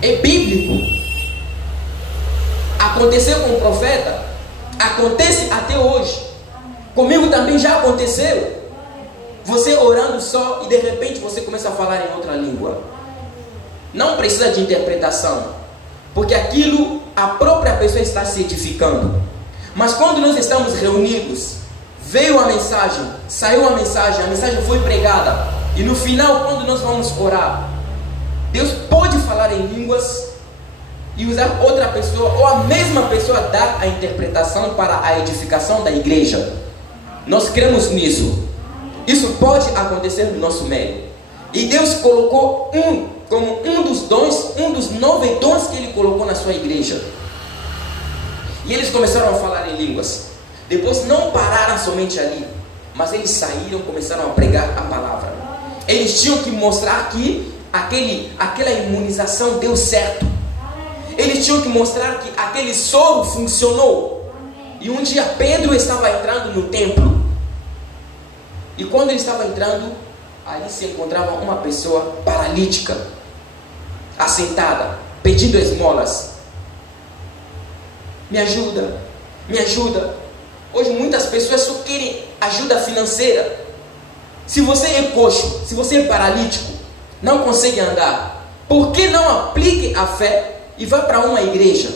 É bíblico. Aconteceu com o profeta, acontece até hoje. Comigo também já aconteceu. Você orando só e de repente você começa a falar em outra língua. Não precisa de interpretação, porque aquilo a própria pessoa está se edificando. Mas quando nós estamos reunidos, veio a mensagem, saiu a mensagem foi pregada, e no final, quando nós vamos orar, Deus pode falar em línguas e usar outra pessoa, ou a mesma pessoa dar a interpretação para a edificação da igreja. Nós cremos nisso. Isso pode acontecer no nosso meio. E Deus colocou como um dos dons, um dos 9 dons que Ele colocou na sua igreja. E eles começaram a falar em línguas. Depois não pararam somente ali, mas eles saíram, começaram a pregar a palavra. Eles tinham que mostrar que aquela imunização deu certo. Eles tinham que mostrar que aquele soro funcionou. E um dia Pedro estava entrando no templo. E quando ele estava entrando, ali se encontrava uma pessoa paralítica, assentada, pedindo esmolas. Me ajuda, me ajuda. Hoje muitas pessoas só querem ajuda financeira. Se você é coxo, se você é paralítico, não consegue andar, por que não aplique a fé e vá para uma igreja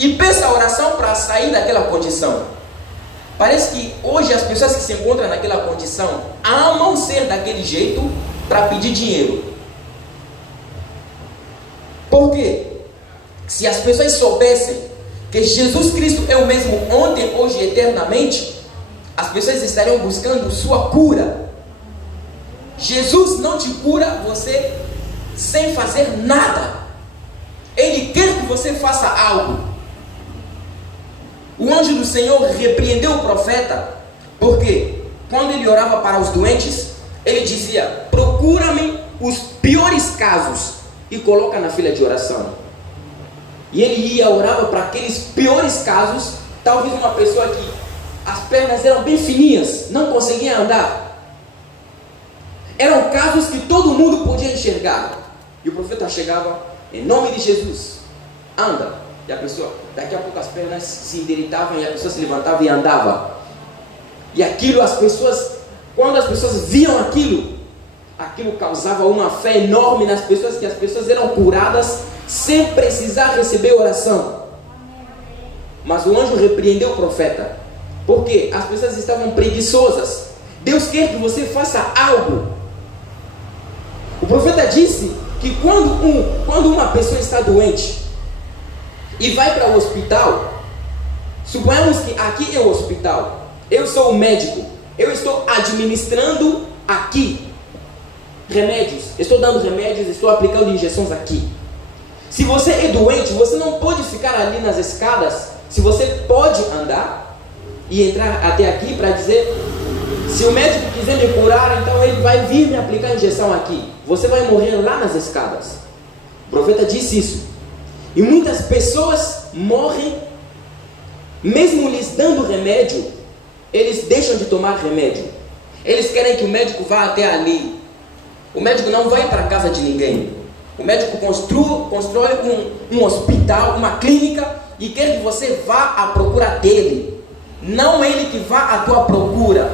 e peça a oração para sair daquela condição? Parece que hoje as pessoas que se encontram naquela condição amam ser daquele jeito para pedir dinheiro. Por quê? Se as pessoas soubessem que Jesus Cristo é o mesmo ontem, hoje e eternamente, as pessoas estariam buscando sua cura. Jesus não te cura você sem fazer nada. Ele quer que você faça algo. O anjo do Senhor repreendeu o profeta, porque quando ele orava para os doentes, ele dizia: procura-me os piores casos e coloca na fila de oração. E ele ia orava para aqueles piores casos. Talvez uma pessoa que as pernas eram bem fininhas, não conseguia andar. Eram casos que todo mundo podia enxergar. E o profeta chegava, em nome de Jesus, anda. E a pessoa, daqui a pouco as pernas se endireitavam e a pessoa se levantava e andava. E aquilo, as pessoas, quando as pessoas viam aquilo causava uma fé enorme nas pessoas, que as pessoas eram curadas sem precisar receber oração. Mas o anjo repreendeu o profeta, porque as pessoas estavam preguiçosas. Deus quer que você faça algo. O profeta disse que quando uma pessoa está doente e vai para o hospital, suponhamos que aqui é o hospital, eu sou o médico, eu estou administrando aqui remédios, estou dando remédios, estou aplicando injeções aqui. Se você é doente, você não pode ficar ali nas escadas. Se você pode andar e entrar até aqui para dizer, se o médico quiser me curar, então ele vai vir me aplicar a injeção aqui. Você vai morrer lá nas escadas. O profeta disse isso. E muitas pessoas morrem, mesmo lhes dando remédio, eles deixam de tomar remédio. Eles querem que o médico vá até ali. O médico não vai para a casa de ninguém. O médico constrói um hospital, uma clínica, e quer que você vá à procura dele, não ele que vá à tua procura.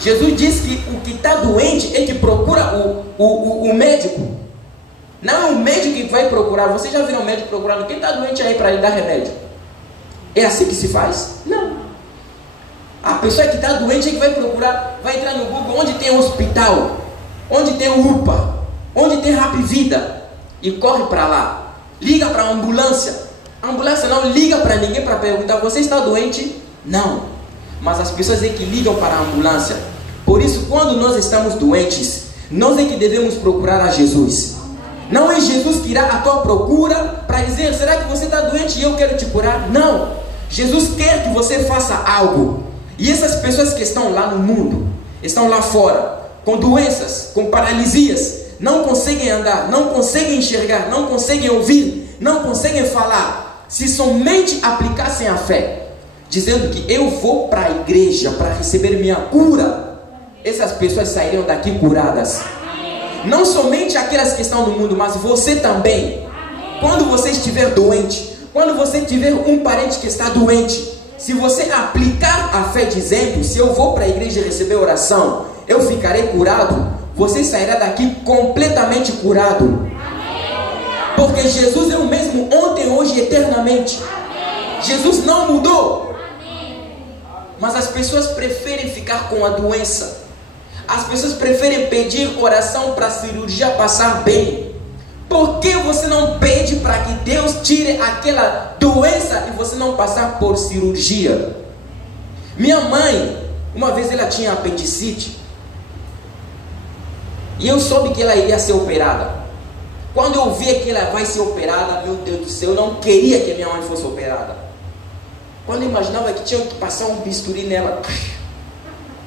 Jesus diz que o que está doente é que procura o médico. Não é o médico que vai procurar. Você já viu o médico procurando quem está doente aí para lhe dar remédio? É assim que se faz? Não. A pessoa que está doente é que vai procurar, vai entrar no Google onde tem hospital, onde tem UPA, onde tem Rap Vida, e corre para lá. Liga para a ambulância. A ambulância não liga para ninguém para perguntar, você está doente? Não. Mas as pessoas é que ligam para a ambulância. Por isso, quando nós estamos doentes, nós é que devemos procurar a Jesus. Não é Jesus que irá à tua procura para dizer, será que você está doente e eu quero te curar? Não. Jesus quer que você faça algo. E essas pessoas que estão lá no mundo, estão lá fora, com doenças, com paralisias, não conseguem andar, não conseguem enxergar, não conseguem ouvir, não conseguem falar, se somente aplicassem a fé, dizendo que eu vou para a igreja para receber minha cura, essas pessoas sairiam daqui curadas. Não somente aquelas que estão no mundo, mas você também. Quando você estiver doente, quando você tiver um parente que está doente, se você aplicar a fé dizendo, se eu vou para a igreja receber oração, eu ficarei curado, você sairá daqui completamente curado. Porque Jesus é o mesmo ontem, hoje e eternamente. Jesus não mudou. Mas as pessoas preferem ficar com a doença. As pessoas preferem pedir oração para a cirurgia passar bem. Por que você não pede para que Deus tire aquela doença e você não passar por cirurgia? Minha mãe, uma vez ela tinha apendicite. E eu soube que ela iria ser operada. Quando eu vi que ela vai ser operada, meu Deus do céu, eu não queria que a minha mãe fosse operada. Quando eu imaginava que tinha que passar um bisturi nela,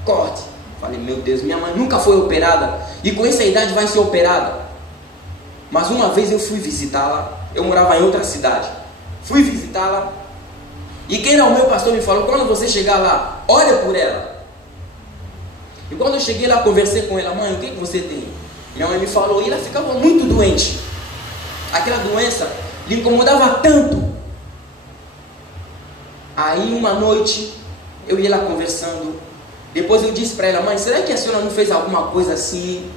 corte. Falei, meu Deus, minha mãe nunca foi operada e com essa idade vai ser operada. Mas uma vez eu fui visitá-la, eu morava em outra cidade. Fui visitá-la e quem era o meu pastor me falou, quando você chegar lá, olha por ela. E quando eu cheguei lá, conversei com ela, mãe, o que você tem? Minha mãe me falou, e ela ficava muito doente. Aquela doença lhe incomodava tanto. Aí uma noite, eu ia lá conversando. Depois eu disse para ela, mãe, será que a senhora não fez alguma coisa assim,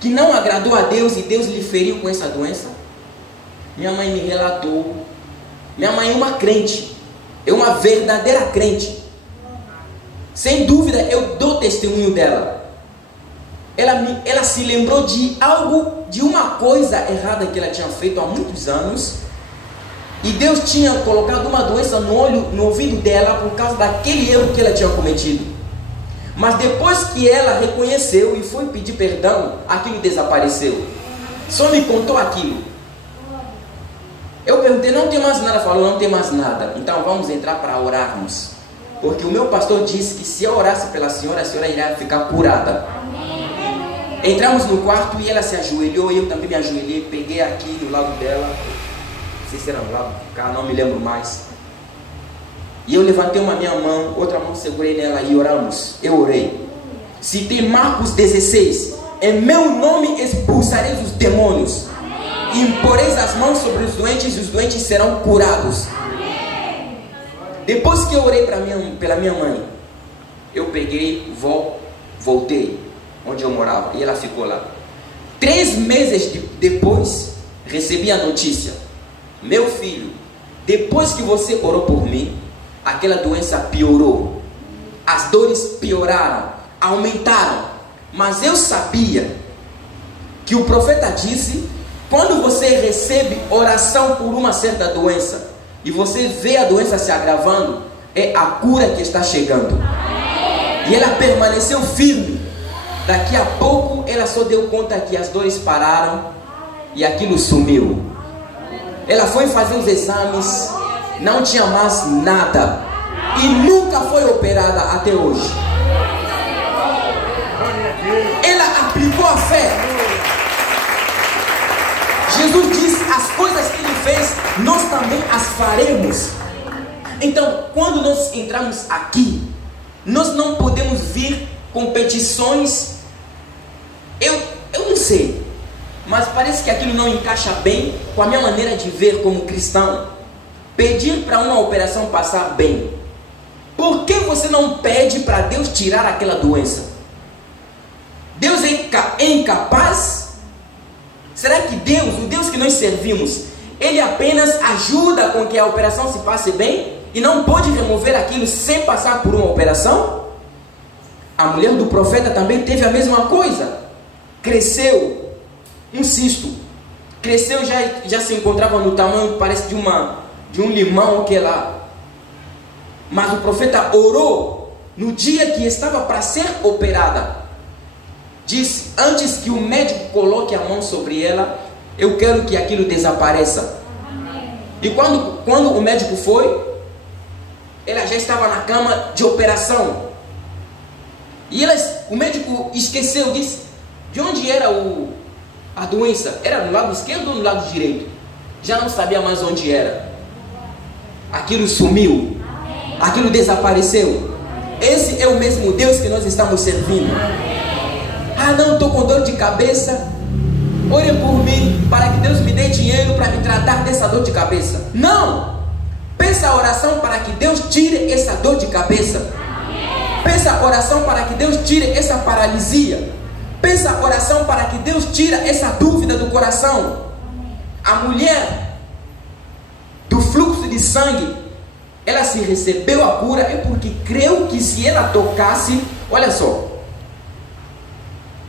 que não agradou a Deus e Deus lhe feriu com essa doença? Minha mãe me relatou. Minha mãe é uma crente, é uma verdadeira crente. Sem dúvida, eu dou testemunho dela. Ela se lembrou de algo, de uma coisa errada que ela tinha feito há muitos anos. E Deus tinha colocado uma doença no ouvido dela por causa daquele erro que ela tinha cometido. Mas depois que ela reconheceu e foi pedir perdão, aquilo desapareceu. Só me contou aquilo. Eu perguntei, não tem mais nada? Ela falou, não tem mais nada. Então vamos entrar para orarmos. Porque o meu pastor disse que se eu orasse pela senhora, a senhora irá ficar curada. Entramos no quarto e ela se ajoelhou, eu também me ajoelhei, peguei aqui do lado dela. Não sei se era do lado de cá, não me lembro mais. E eu levantei uma minha mão, outra mão segurei nela e oramos. Eu orei. Citei Marcos 16. Em meu nome expulsareis os demônios. Imporeis as mãos sobre os doentes e os doentes serão curados. Depois que eu orei pela minha mãe, eu peguei, voltei onde eu morava e ela ficou lá. 3 meses depois, recebi a notícia: meu filho, depois que você orou por mim, aquela doença piorou, as dores pioraram, aumentaram. Mas eu sabia que o profeta disse: quando você recebe oração por uma certa doença e você vê a doença se agravando, é a cura que está chegando. E ela permaneceu firme. Daqui a pouco ela só deu conta que as dores pararam e aquilo sumiu. Ela foi fazer os exames, não tinha mais nada e nunca foi operada até hoje. Ela aplicou a fé. Jesus disse: as coisas que Ele fez, nós também as faremos. Então, quando nós entramos aqui, nós não podemos vir com petições. Eu não sei, mas parece que aquilo não encaixa bem com a minha maneira de ver como cristão. Pedir para uma operação passar bem. Por que você não pede para Deus tirar aquela doença? Deus é incapaz? Será que Deus, o Deus que nós servimos, Ele apenas ajuda com que a operação se passe bem e não pode remover aquilo sem passar por uma operação? A mulher do profeta também teve a mesma coisa. Cresceu um cisto. Cresceu, já se encontrava no tamanho, parece de um limão que é lá. Mas o profeta orou no dia que estava para ser operada. Disse: antes que o médico coloque a mão sobre ela, eu quero que aquilo desapareça. E quando o médico foi, ela já estava na cama de operação. E o médico esqueceu, disse: de onde era a doença? Era no lado esquerdo ou no lado direito? Já não sabia mais onde era. Aquilo sumiu. Aquilo desapareceu. Esse é o mesmo Deus que nós estamos servindo. Ah, não, estou com dor de cabeça. Orem por mim para que Deus me dê dinheiro para me tratar dessa dor de cabeça. Não! Peça a oração para que Deus tire essa dor de cabeça. Peça a oração para que Deus tire essa paralisia. Peça a oração para que Deus tire essa dúvida do coração. A mulher do fluxo de sangue, ela se recebeu a cura é porque creu que se ela tocasse, olha só,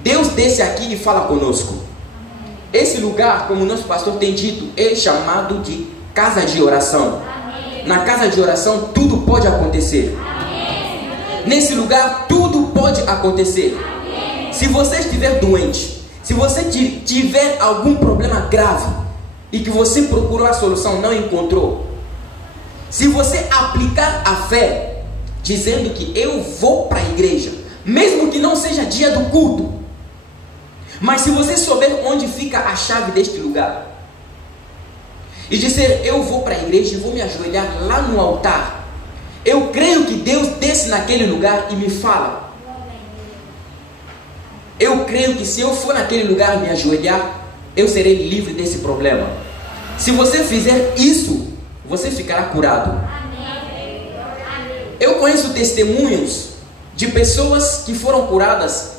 Deus desce aqui e fala conosco. Esse lugar, como o nosso pastor tem dito, é chamado de casa de oração. Na casa de oração tudo pode acontecer. Nesse lugar tudo pode acontecer. Se você estiver doente, se você tiver algum problema grave e que você procurou a solução, não encontrou, se você aplicar a fé, dizendo que eu vou para a igreja, mesmo que não seja dia do culto, mas se você souber onde fica a chave deste lugar, e dizer: eu vou para a igreja e vou me ajoelhar lá no altar, eu creio que Deus desce naquele lugar e me fala. Eu creio que se eu for naquele lugar me ajoelhar, eu serei livre desse problema. Se você fizer isso, você ficará curado. Eu conheço testemunhos de pessoas que foram curadas.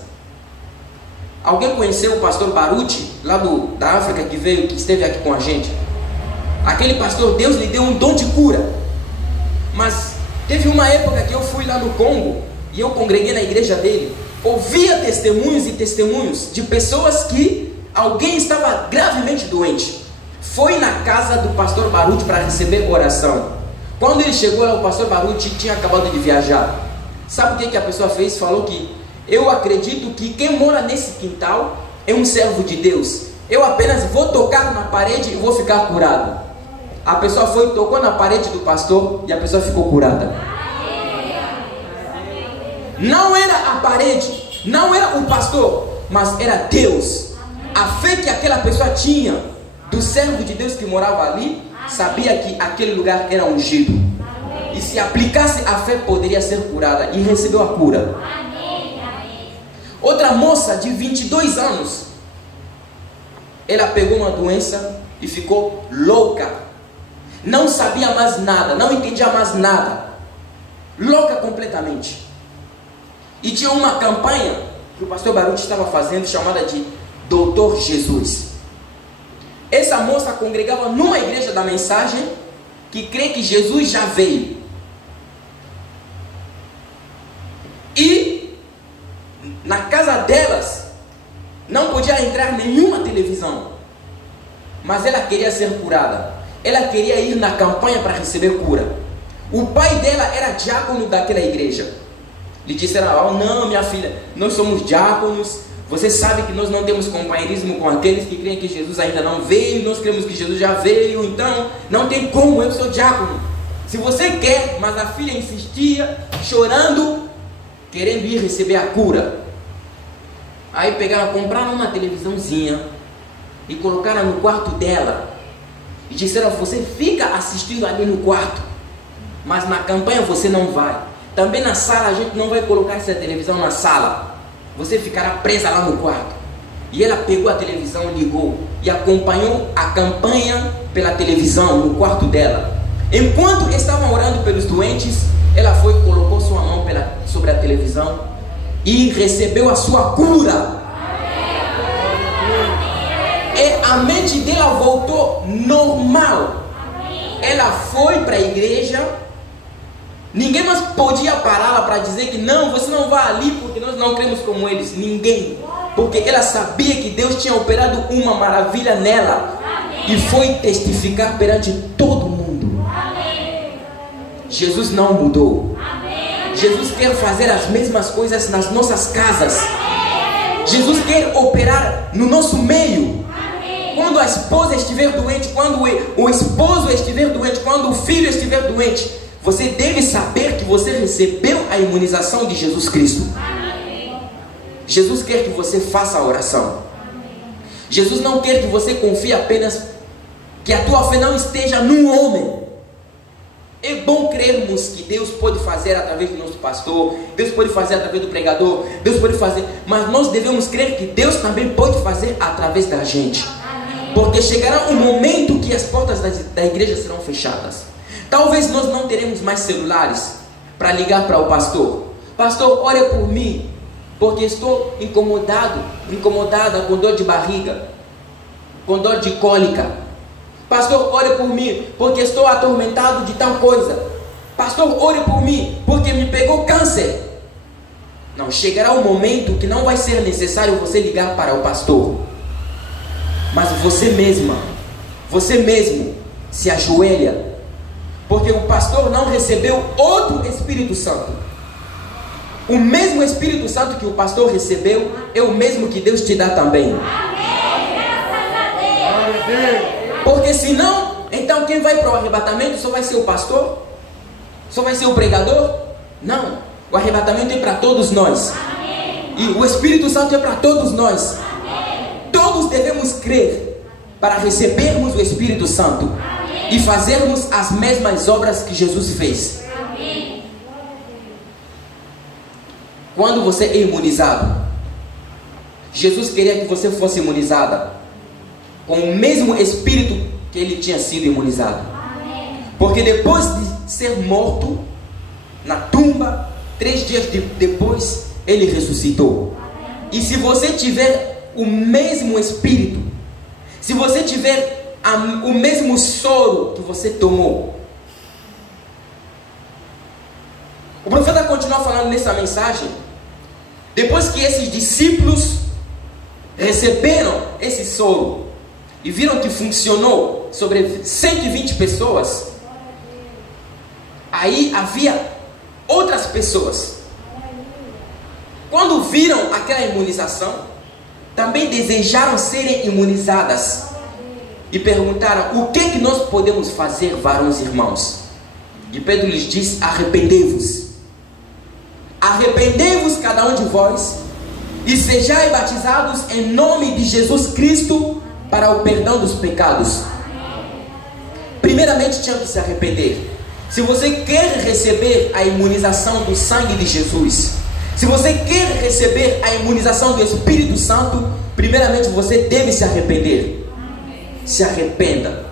Alguém conheceu o pastor Baruti, lá da África, que esteve aqui com a gente? Aquele pastor, Deus lhe deu um dom de cura. Mas teve uma época que eu fui lá no Congo e eu congreguei na igreja dele. Ouvia testemunhos e testemunhos de pessoas que alguém estava gravemente doente. Foi na casa do pastor Baruti para receber oração. Quando ele chegou lá, o pastor Baruti tinha acabado de viajar. Sabe o que a pessoa fez? Falou que: eu acredito que quem mora nesse quintal é um servo de Deus. Eu apenas vou tocar na parede e vou ficar curado. A pessoa foi, tocou na parede do pastor e a pessoa ficou curada. Não era a parede, não era o pastor, mas era Deus. A fé que aquela pessoa tinha do servo de Deus que morava ali, sabia que aquele lugar era ungido. E se aplicasse a fé, poderia ser curada. E recebeu a cura. Outra moça de 22 anos, ela pegou uma doença e ficou louca. Não sabia mais nada, não entendia mais nada. Louca completamente. E tinha uma campanha que o pastor Baruch estava fazendo, chamada de Doutor Jesus. Essa moça congregava numa igreja da mensagem que crê que Jesus já veio. E na casa delas não podia entrar nenhuma televisão. Mas ela queria ser curada. Ela queria ir na campanha para receber cura. O pai dela era diácono daquela igreja. Lhe disseram: oh, não, minha filha, nós somos diáconos. Você sabe que nós não temos companheirismo com aqueles que creem que Jesus ainda não veio. Nós cremos que Jesus já veio. Então não tem como, eu sou diácono. Se você quer. Mas a filha insistia, chorando, querendo ir receber a cura. Aí pegaram, compraram uma televisãozinha e colocaram no quarto dela. E disseram: você fica assistindo ali no quarto, mas na campanha você não vai. Também na sala a gente não vai colocar essa televisão na sala. Você ficará presa lá no quarto. E ela pegou a televisão, ligou e acompanhou a campanha pela televisão no quarto dela. Enquanto estavam orando pelos doentes, ela foi e colocou sua mão sobre a televisão e recebeu a sua cura. E a mente dela voltou normal. Ela foi para a igreja. Ninguém mais podia pará-la para dizer que não, você não vai ali porque nós não cremos como eles. Ninguém. Porque ela sabia que Deus tinha operado uma maravilha nela. E foi testificar perante todo mundo. Jesus não mudou. Jesus quer fazer as mesmas coisas nas nossas casas. Jesus quer operar no nosso meio. Quando a esposa estiver doente, quando o esposo estiver doente, quando o filho estiver doente, você deve saber que você recebeu a imunização de Jesus Cristo. Jesus quer que você faça a oração. Jesus não quer que você confie apenas, que a tua fé não esteja num homem. É bom crermos que Deus pode fazer através do nosso pastor, Deus pode fazer através do pregador, Deus pode fazer, mas nós devemos crer que Deus também pode fazer através da gente. Porque chegará um momento que as portas da igreja serão fechadas. Talvez nós não teremos mais celulares para ligar para o pastor. Pastor, ore por mim, porque estou incomodada com dor de barriga, com dor de cólica. Pastor, ore por mim, porque estou atormentado de tal coisa. Pastor, ore por mim, porque me pegou câncer. Não, chegará um momento que não vai ser necessário você ligar para o pastor, mas você mesmo se ajoelha, porque o pastor não recebeu outro Espírito Santo. O mesmo Espírito Santo que o pastor recebeu é o mesmo que Deus te dá também. Porque senão, então quem vai para o arrebatamento só vai ser o pastor? Só vai ser o pregador? Não, o arrebatamento é para todos nós. E o Espírito Santo é para todos nós. Todos devemos crer para recebermos o Espírito Santo e fazermos as mesmas obras que Jesus fez. Quando você é imunizado, Jesus queria que você fosse imunizada com o mesmo Espírito que ele tinha sido imunizado. Porque depois de ser morto na tumba, 3 dias depois, ele ressuscitou. E se você tiver o mesmo Espírito, se você tiver o mesmo soro que você tomou, o profeta continua falando nessa mensagem. Depois que esses discípulos receberam esse soro e viram que funcionou sobre 120 pessoas, aí havia outras pessoas. Quando viram aquela imunização, também desejaram serem imunizadas e perguntaram: o que nós podemos fazer, varões e irmãos? E Pedro lhes disse: arrependei-vos. Arrependei-vos cada um de vós e sejai batizados em nome de Jesus Cristo para o perdão dos pecados. Primeiramente tinha que se arrepender. Se você quer receber a imunização do sangue de Jesus, Se você quer receber a imunização do Espírito Santo, primeiramente você deve se arrepender. Se arrependa.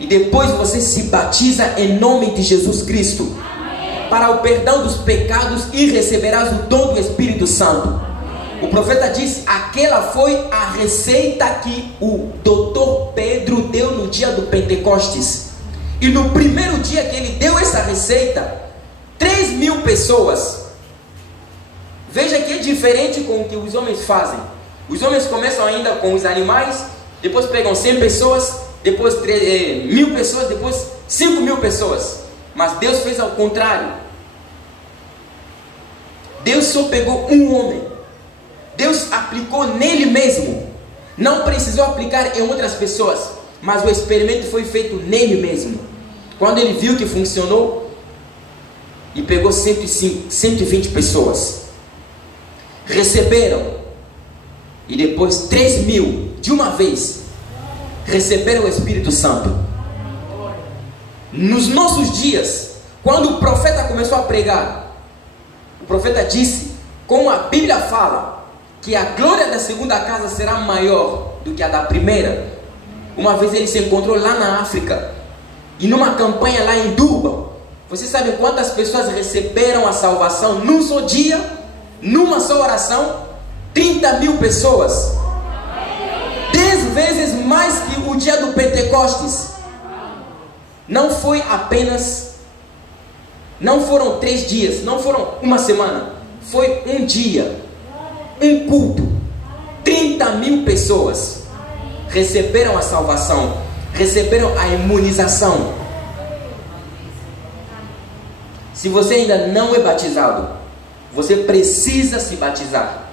E depois você se batiza em nome de Jesus Cristo, para o perdão dos pecados, e receberás o dom do Espírito Santo. O profeta disse: aquela foi a receita que o doutor Pedro deu no dia do Pentecostes. E no primeiro dia que ele deu essa receita, 3.000 pessoas. Veja que é diferente com o que os homens fazem. Os homens começam ainda com os animais, depois pegam 100 pessoas, depois 1.000 pessoas, depois 5.000 pessoas. Mas Deus fez ao contrário. Deus só pegou um homem. Deus aplicou nele mesmo. Não precisou aplicar em outras pessoas, mas o experimento foi feito nele mesmo. Quando ele viu que funcionou, e pegou 120 pessoas, receberam. E depois 3.000 de uma vez receberam o Espírito Santo. Nos nossos dias, quando o profeta começou a pregar, o profeta disse, como a Bíblia fala, que a glória da segunda casa será maior do que a da primeira. Uma vez ele se encontrou lá na África, e numa campanha lá em Durban, você sabe quantas pessoas receberam a salvação num só dia, numa só oração? 30.000 pessoas. 10 vezes mais que o dia do Pentecostes. Não foi apenas, não foram 3 dias, não foram uma semana, foi um dia, um culto. 30.000 pessoas receberam a salvação, receberam a imunização. Se você ainda não é batizado, você precisa se batizar,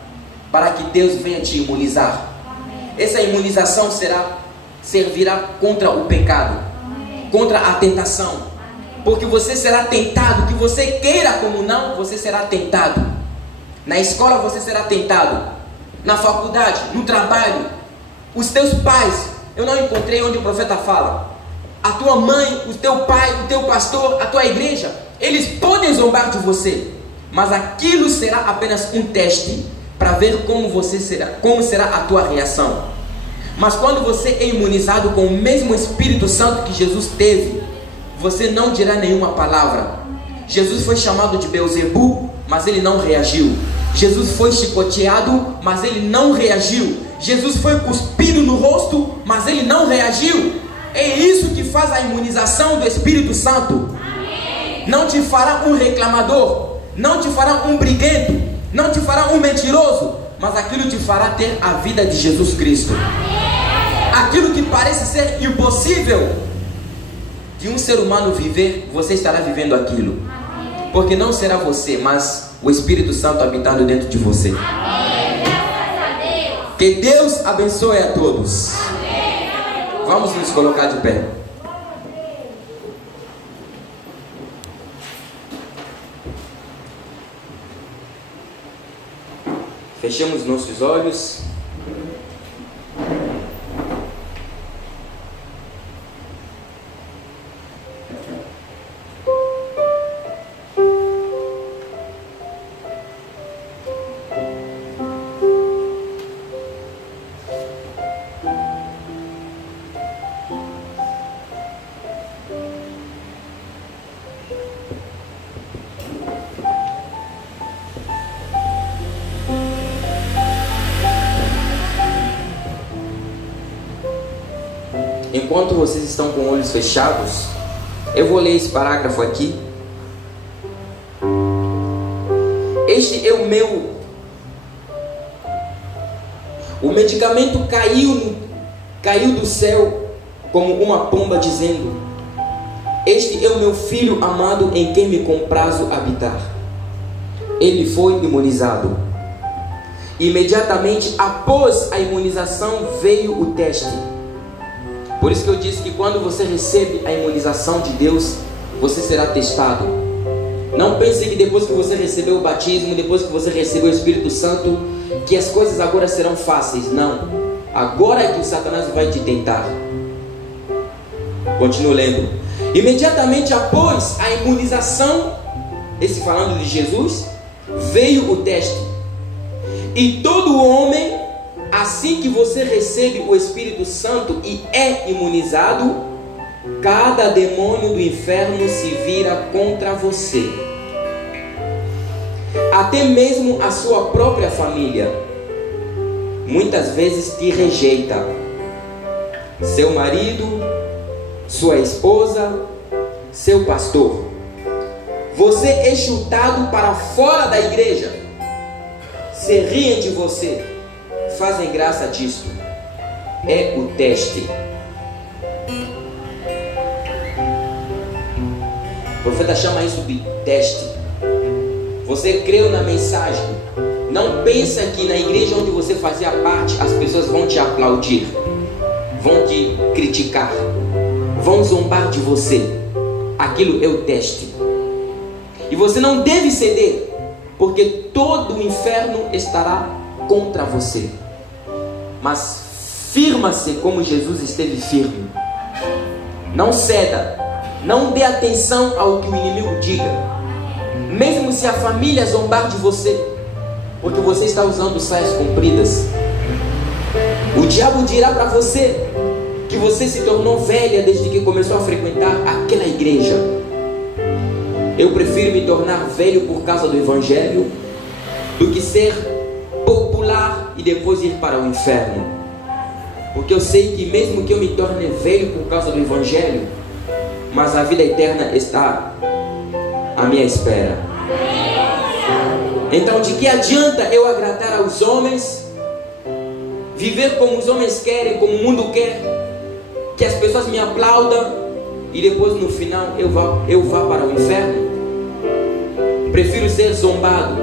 para que Deus venha te imunizar. Essa imunização servirá contra o pecado, contra a tentação, porque você será tentado, que você queira como não, você será tentado. Na escola você será tentado, na faculdade, no trabalho. Os teus pais, eu não encontrei onde o profeta fala, a tua mãe, o teu pai, o teu pastor, a tua igreja, eles podem zombar de você, mas aquilo será apenas um teste para ver como será a tua reação. Mas quando você é imunizado com o mesmo Espírito Santo que Jesus teve, você não dirá nenhuma palavra. Jesus foi chamado de Beelzebu, mas ele não reagiu. Jesus foi chicoteado, mas ele não reagiu. Jesus foi cuspido no rosto, mas ele não reagiu. É isso que faz a imunização do Espírito Santo. Não te fará um reclamador, não te fará um briguento, não te fará um mentiroso, mas aquilo te fará ter a vida de Jesus Cristo. Aquilo que parece ser impossível de um ser humano viver, você estará vivendo aquilo. Porque não será você, mas o Espírito Santo habitando dentro de você. Que Deus abençoe a todos. Vamos nos colocar de pé. Fechemos nossos olhos. Enquanto vocês estão com olhos fechados, eu vou ler esse parágrafo aqui. Este é o medicamento caiu do céu como uma pomba dizendo: este é o meu filho amado em quem me comprazo habitar. Ele foi imunizado. Imediatamente após a imunização veio o teste. Por isso que eu disse que quando você recebe a imunização de Deus, você será testado. Não pense que depois que você recebeu o batismo, depois que você recebeu o Espírito Santo, que as coisas agora serão fáceis. Não. Agora é que o Satanás vai te tentar. Continuo lendo. Imediatamente após a imunização, esse falando de Jesus, veio o teste. E todo homem, assim que você recebe o Espírito Santo e é imunizado, cada demônio do inferno se vira contra você. Até mesmo a sua própria família muitas vezes te rejeita. Seu marido, sua esposa, seu pastor. Você é chutado para fora da igreja. Se riem de você, fazem graça disto. É o teste. O profeta chama isso de teste. Você creu na mensagem. Não pensa que na igreja onde você fazia parte as pessoas vão te aplaudir, vão te criticar, vão zombar de você. Aquilo é o teste. E você não deve ceder, porque todo o inferno estará contra você. Mas firma-se como Jesus esteve firme. Não ceda. Não dê atenção ao que o inimigo diga. Mesmo se a família zombar de você, porque você está usando saias compridas. O diabo dirá para você que você se tornou velha desde que começou a frequentar aquela igreja. Eu prefiro me tornar velho por causa do evangelho do que ser popular e depois ir para o inferno. Porque eu sei que mesmo que eu me torne velho por causa do evangelho, mas a vida eterna está à minha espera. Então, de que adianta eu agradar aos homens, viver como os homens querem, como o mundo quer, que as pessoas me aplaudam e depois no final eu vá para o inferno? Prefiro ser zombado,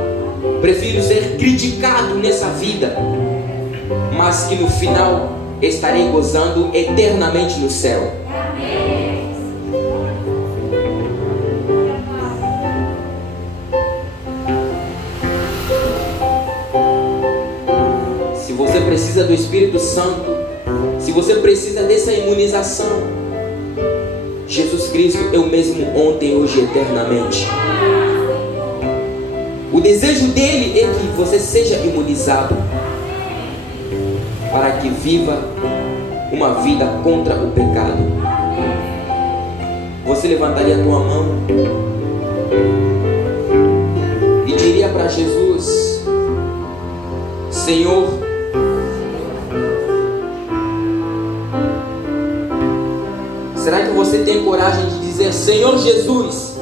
prefiro ser criticado nessa vida, mas que no final estarei gozando eternamente no céu. Se você precisa do Espírito Santo, se você precisa dessa imunização, Jesus Cristo é o mesmo ontem, hoje e eternamente. O desejo dele é que você seja imunizado, para que viva uma vida contra o pecado. Você levantaria a tua mão e diria para Jesus: Senhor, será que você tem coragem de dizer: Senhor Jesus,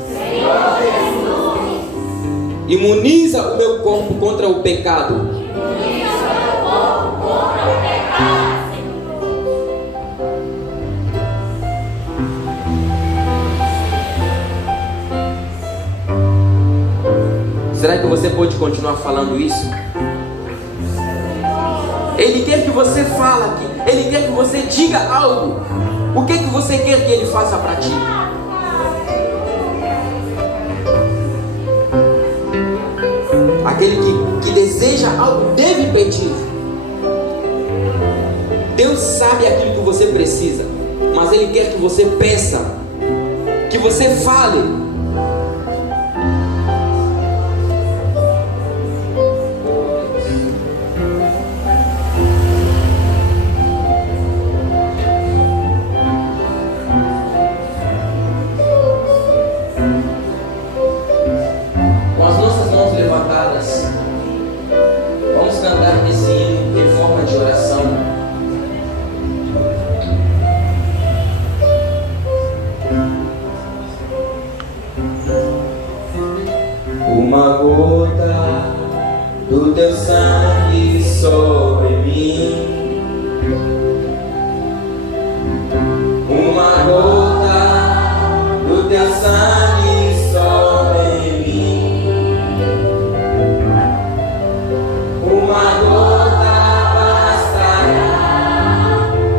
imuniza o meu corpo contra o pecado? Será que você pode continuar falando isso? Ele quer que você fale aqui. Ele quer que você diga algo. O que é que você quer que ele faça para ti? Aquele que deseja algo deve pedir. Deus sabe aquilo que você precisa, mas Ele quer que você peça, que você fale. Uma gota do teu sangue sobre mim, uma gota do teu sangue sobre mim, uma gota bastará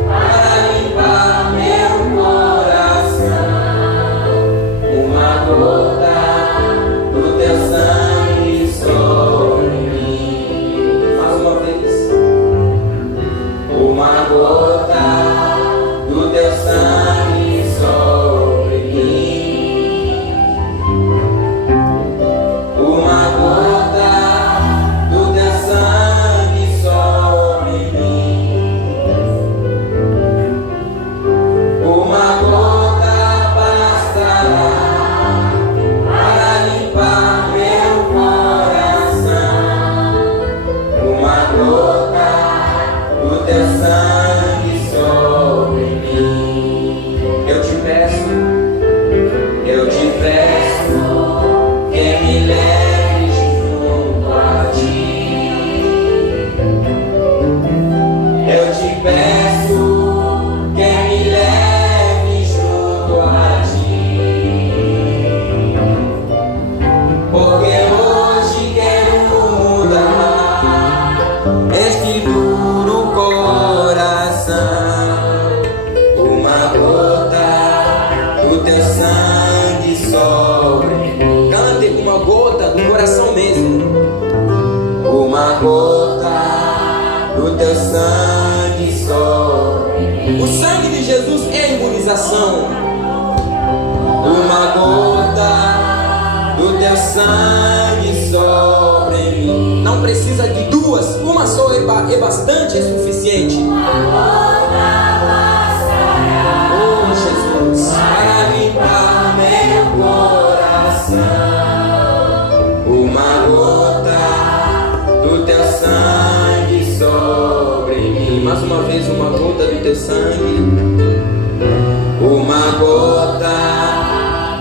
para limpar meu coração, uma gota do teu sangue sobre mim. Mais uma vez. Uma gota do teu sangue sobre mim. Uma gota uma gota do teu sangue sobre mim. O sangue de Jesus é a imunização. Uma gota do teu sangue sobre mim. Não precisa de duas, uma só é bastante, é suficiente. Oh Jesus, para limpar meu coração. Uma gota do teu sangue sobre mim. Mais uma vez, uma gota do teu sangue. Uma gota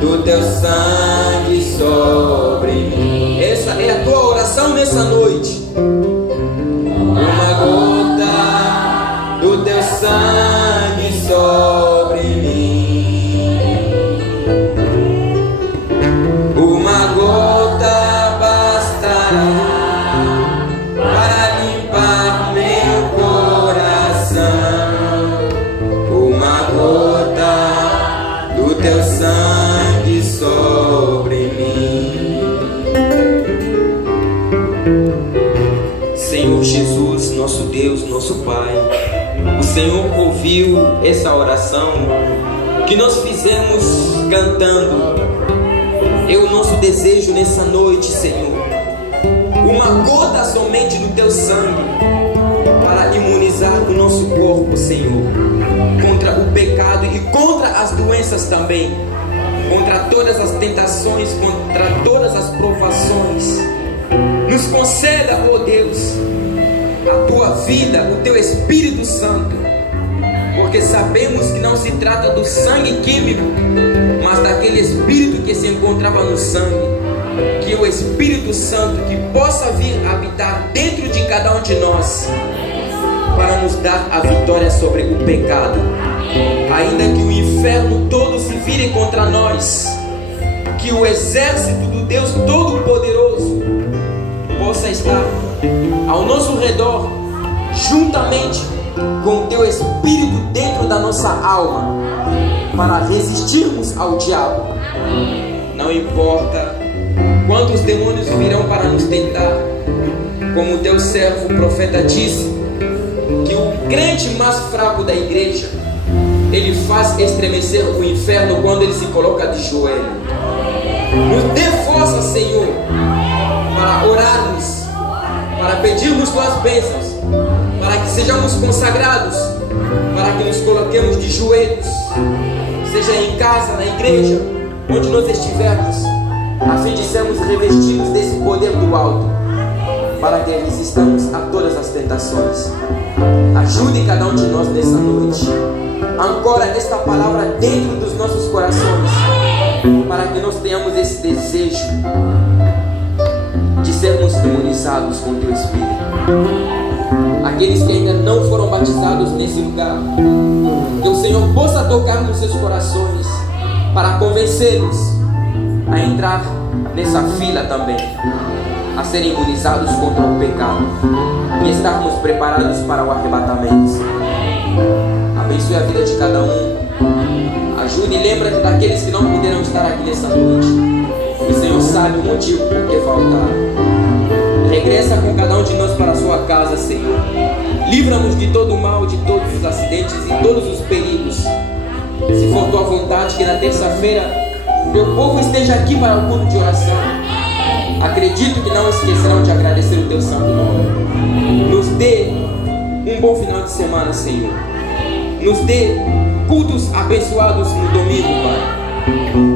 do teu sangue sobre mim. Essa é a tua oração nessa noite. Uma gota do teu sangue sobre mim. Uma gota bastará para limpar meu coração. Uma gota do teu sangue sobre mim. Senhor Jesus, nosso Deus, nosso Pai, o Senhor ouviu essa oração que nós fizemos cantando. É o nosso desejo nessa noite, Senhor, uma gota somente do teu sangue para imunizar o nosso corpo, Senhor, contra o pecado e contra as doenças também, contra todas as tentações, contra todas as provações. Nos conceda, ó Deus, a tua vida, o teu Espírito Santo, porque sabemos que não se trata do sangue químico, mas daquele Espírito que se encontrava no sangue. Que o Espírito Santo que possa vir habitar dentro de cada um de nós, para nos dar a vitória sobre o pecado. Ainda que o inferno todo se vire contra nós, que o exército do Deus Todo-Poderoso possa estar ao nosso redor, juntamente com o teu Espírito dentro da nossa alma, para resistirmos ao diabo. Não importa quantos demônios virão para nos tentar, como o teu servo, o profeta, disse, que o crente mais fraco da igreja, ele faz estremecer o inferno quando ele se coloca de joelho. Nos dê força, Senhor, para orarmos, para pedirmos tuas bênçãos, para que sejamos consagrados, para que nos coloquemos de joelhos, seja em casa, na igreja, onde nós estivermos, a fim de sermos revestidos desse poder do alto, para que resistamos a todas as tentações. Ajude cada um de nós nessa noite. Ancora esta palavra dentro dos nossos corações, para que nós tenhamos esse desejo de sermos imunizados com o teu Espírito. Aqueles que ainda não foram batizados nesse lugar, que o Senhor possa tocar nos seus corações, para convencê-los a entrar nessa fila também, a serem imunizados contra o pecado e estarmos preparados para o arrebatamento. Abençoe a vida de cada um. Ajude e lembra daqueles que não puderam estar aqui nessa noite. O Senhor sabe o motivo por que faltaram. Regressa com cada um de nós para a sua casa, Senhor. Livra-nos de todo o mal, de todos os acidentes e todos os perigos. Se for tua vontade, que na terça-feira teu povo esteja aqui para o culto de oração. Acredito que não esquecerão de agradecer o teu santo nome. Nos dê um bom final de semana, Senhor. Nos dê cultos abençoados no domingo, Pai.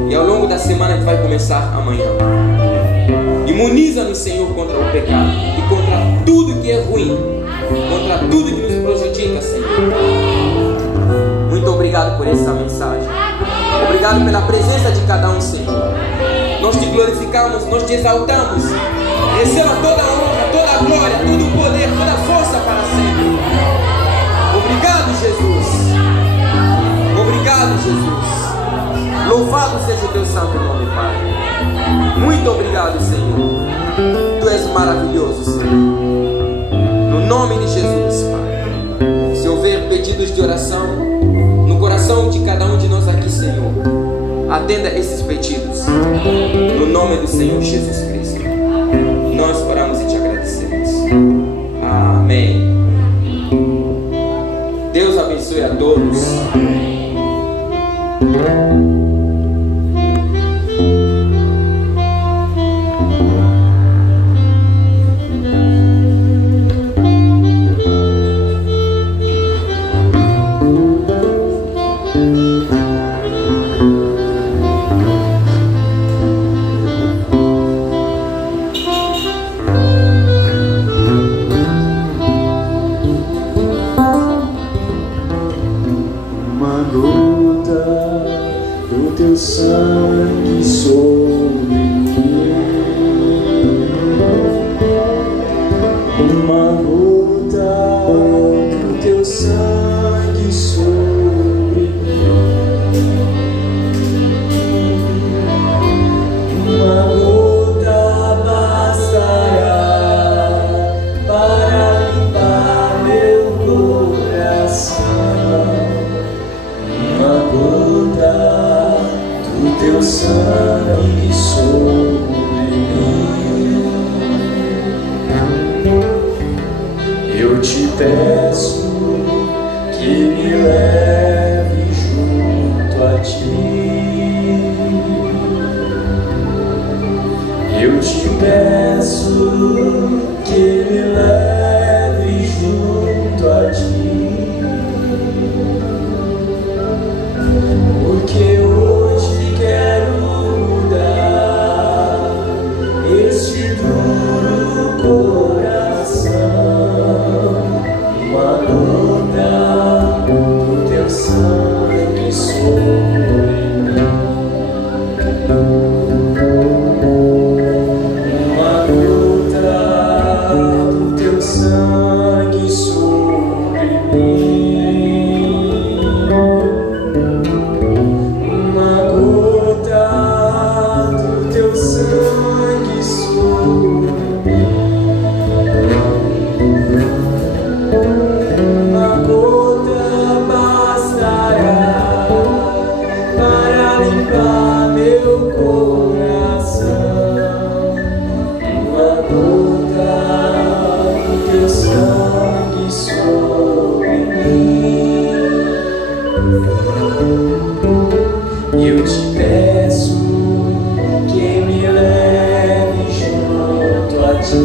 E ao longo da semana que vai começar amanhã, imuniza-nos, Senhor, contra o pecado e contra tudo que é ruim, contra tudo que nos prejudica, Senhor. Muito obrigado por essa mensagem. Obrigado pela presença de cada um, Senhor. Nós te glorificamos, nós te exaltamos. Receba toda a honra, toda a glória, todo o poder, toda a força para sempre. Obrigado, Jesus. Obrigado, Jesus. Louvado seja o teu santo nome, Pai. Muito obrigado, Senhor. Tu és maravilhoso, Senhor. No nome de Jesus, Pai. Se houver pedidos de oração no coração de cada um de nós aqui, Senhor, atenda esses pedidos. No nome do Senhor Jesus Cristo, nós oramos e te agradecemos. Amém. Deus abençoe a todos. Sangue sobre mim, uma gota do teu sangue sobre mim, uma gota bastará para limpar meu coração, uma gota teu sangue sobre mim. Eu te peço que me leve junto a ti. Eu te peço que me leve junto a ti, porque hoje quero mudar este duro coração, uma gota do teu sangue sobre mim, uma gota do teu sangue sobre mim. Eu te peço que me leve junto a ti.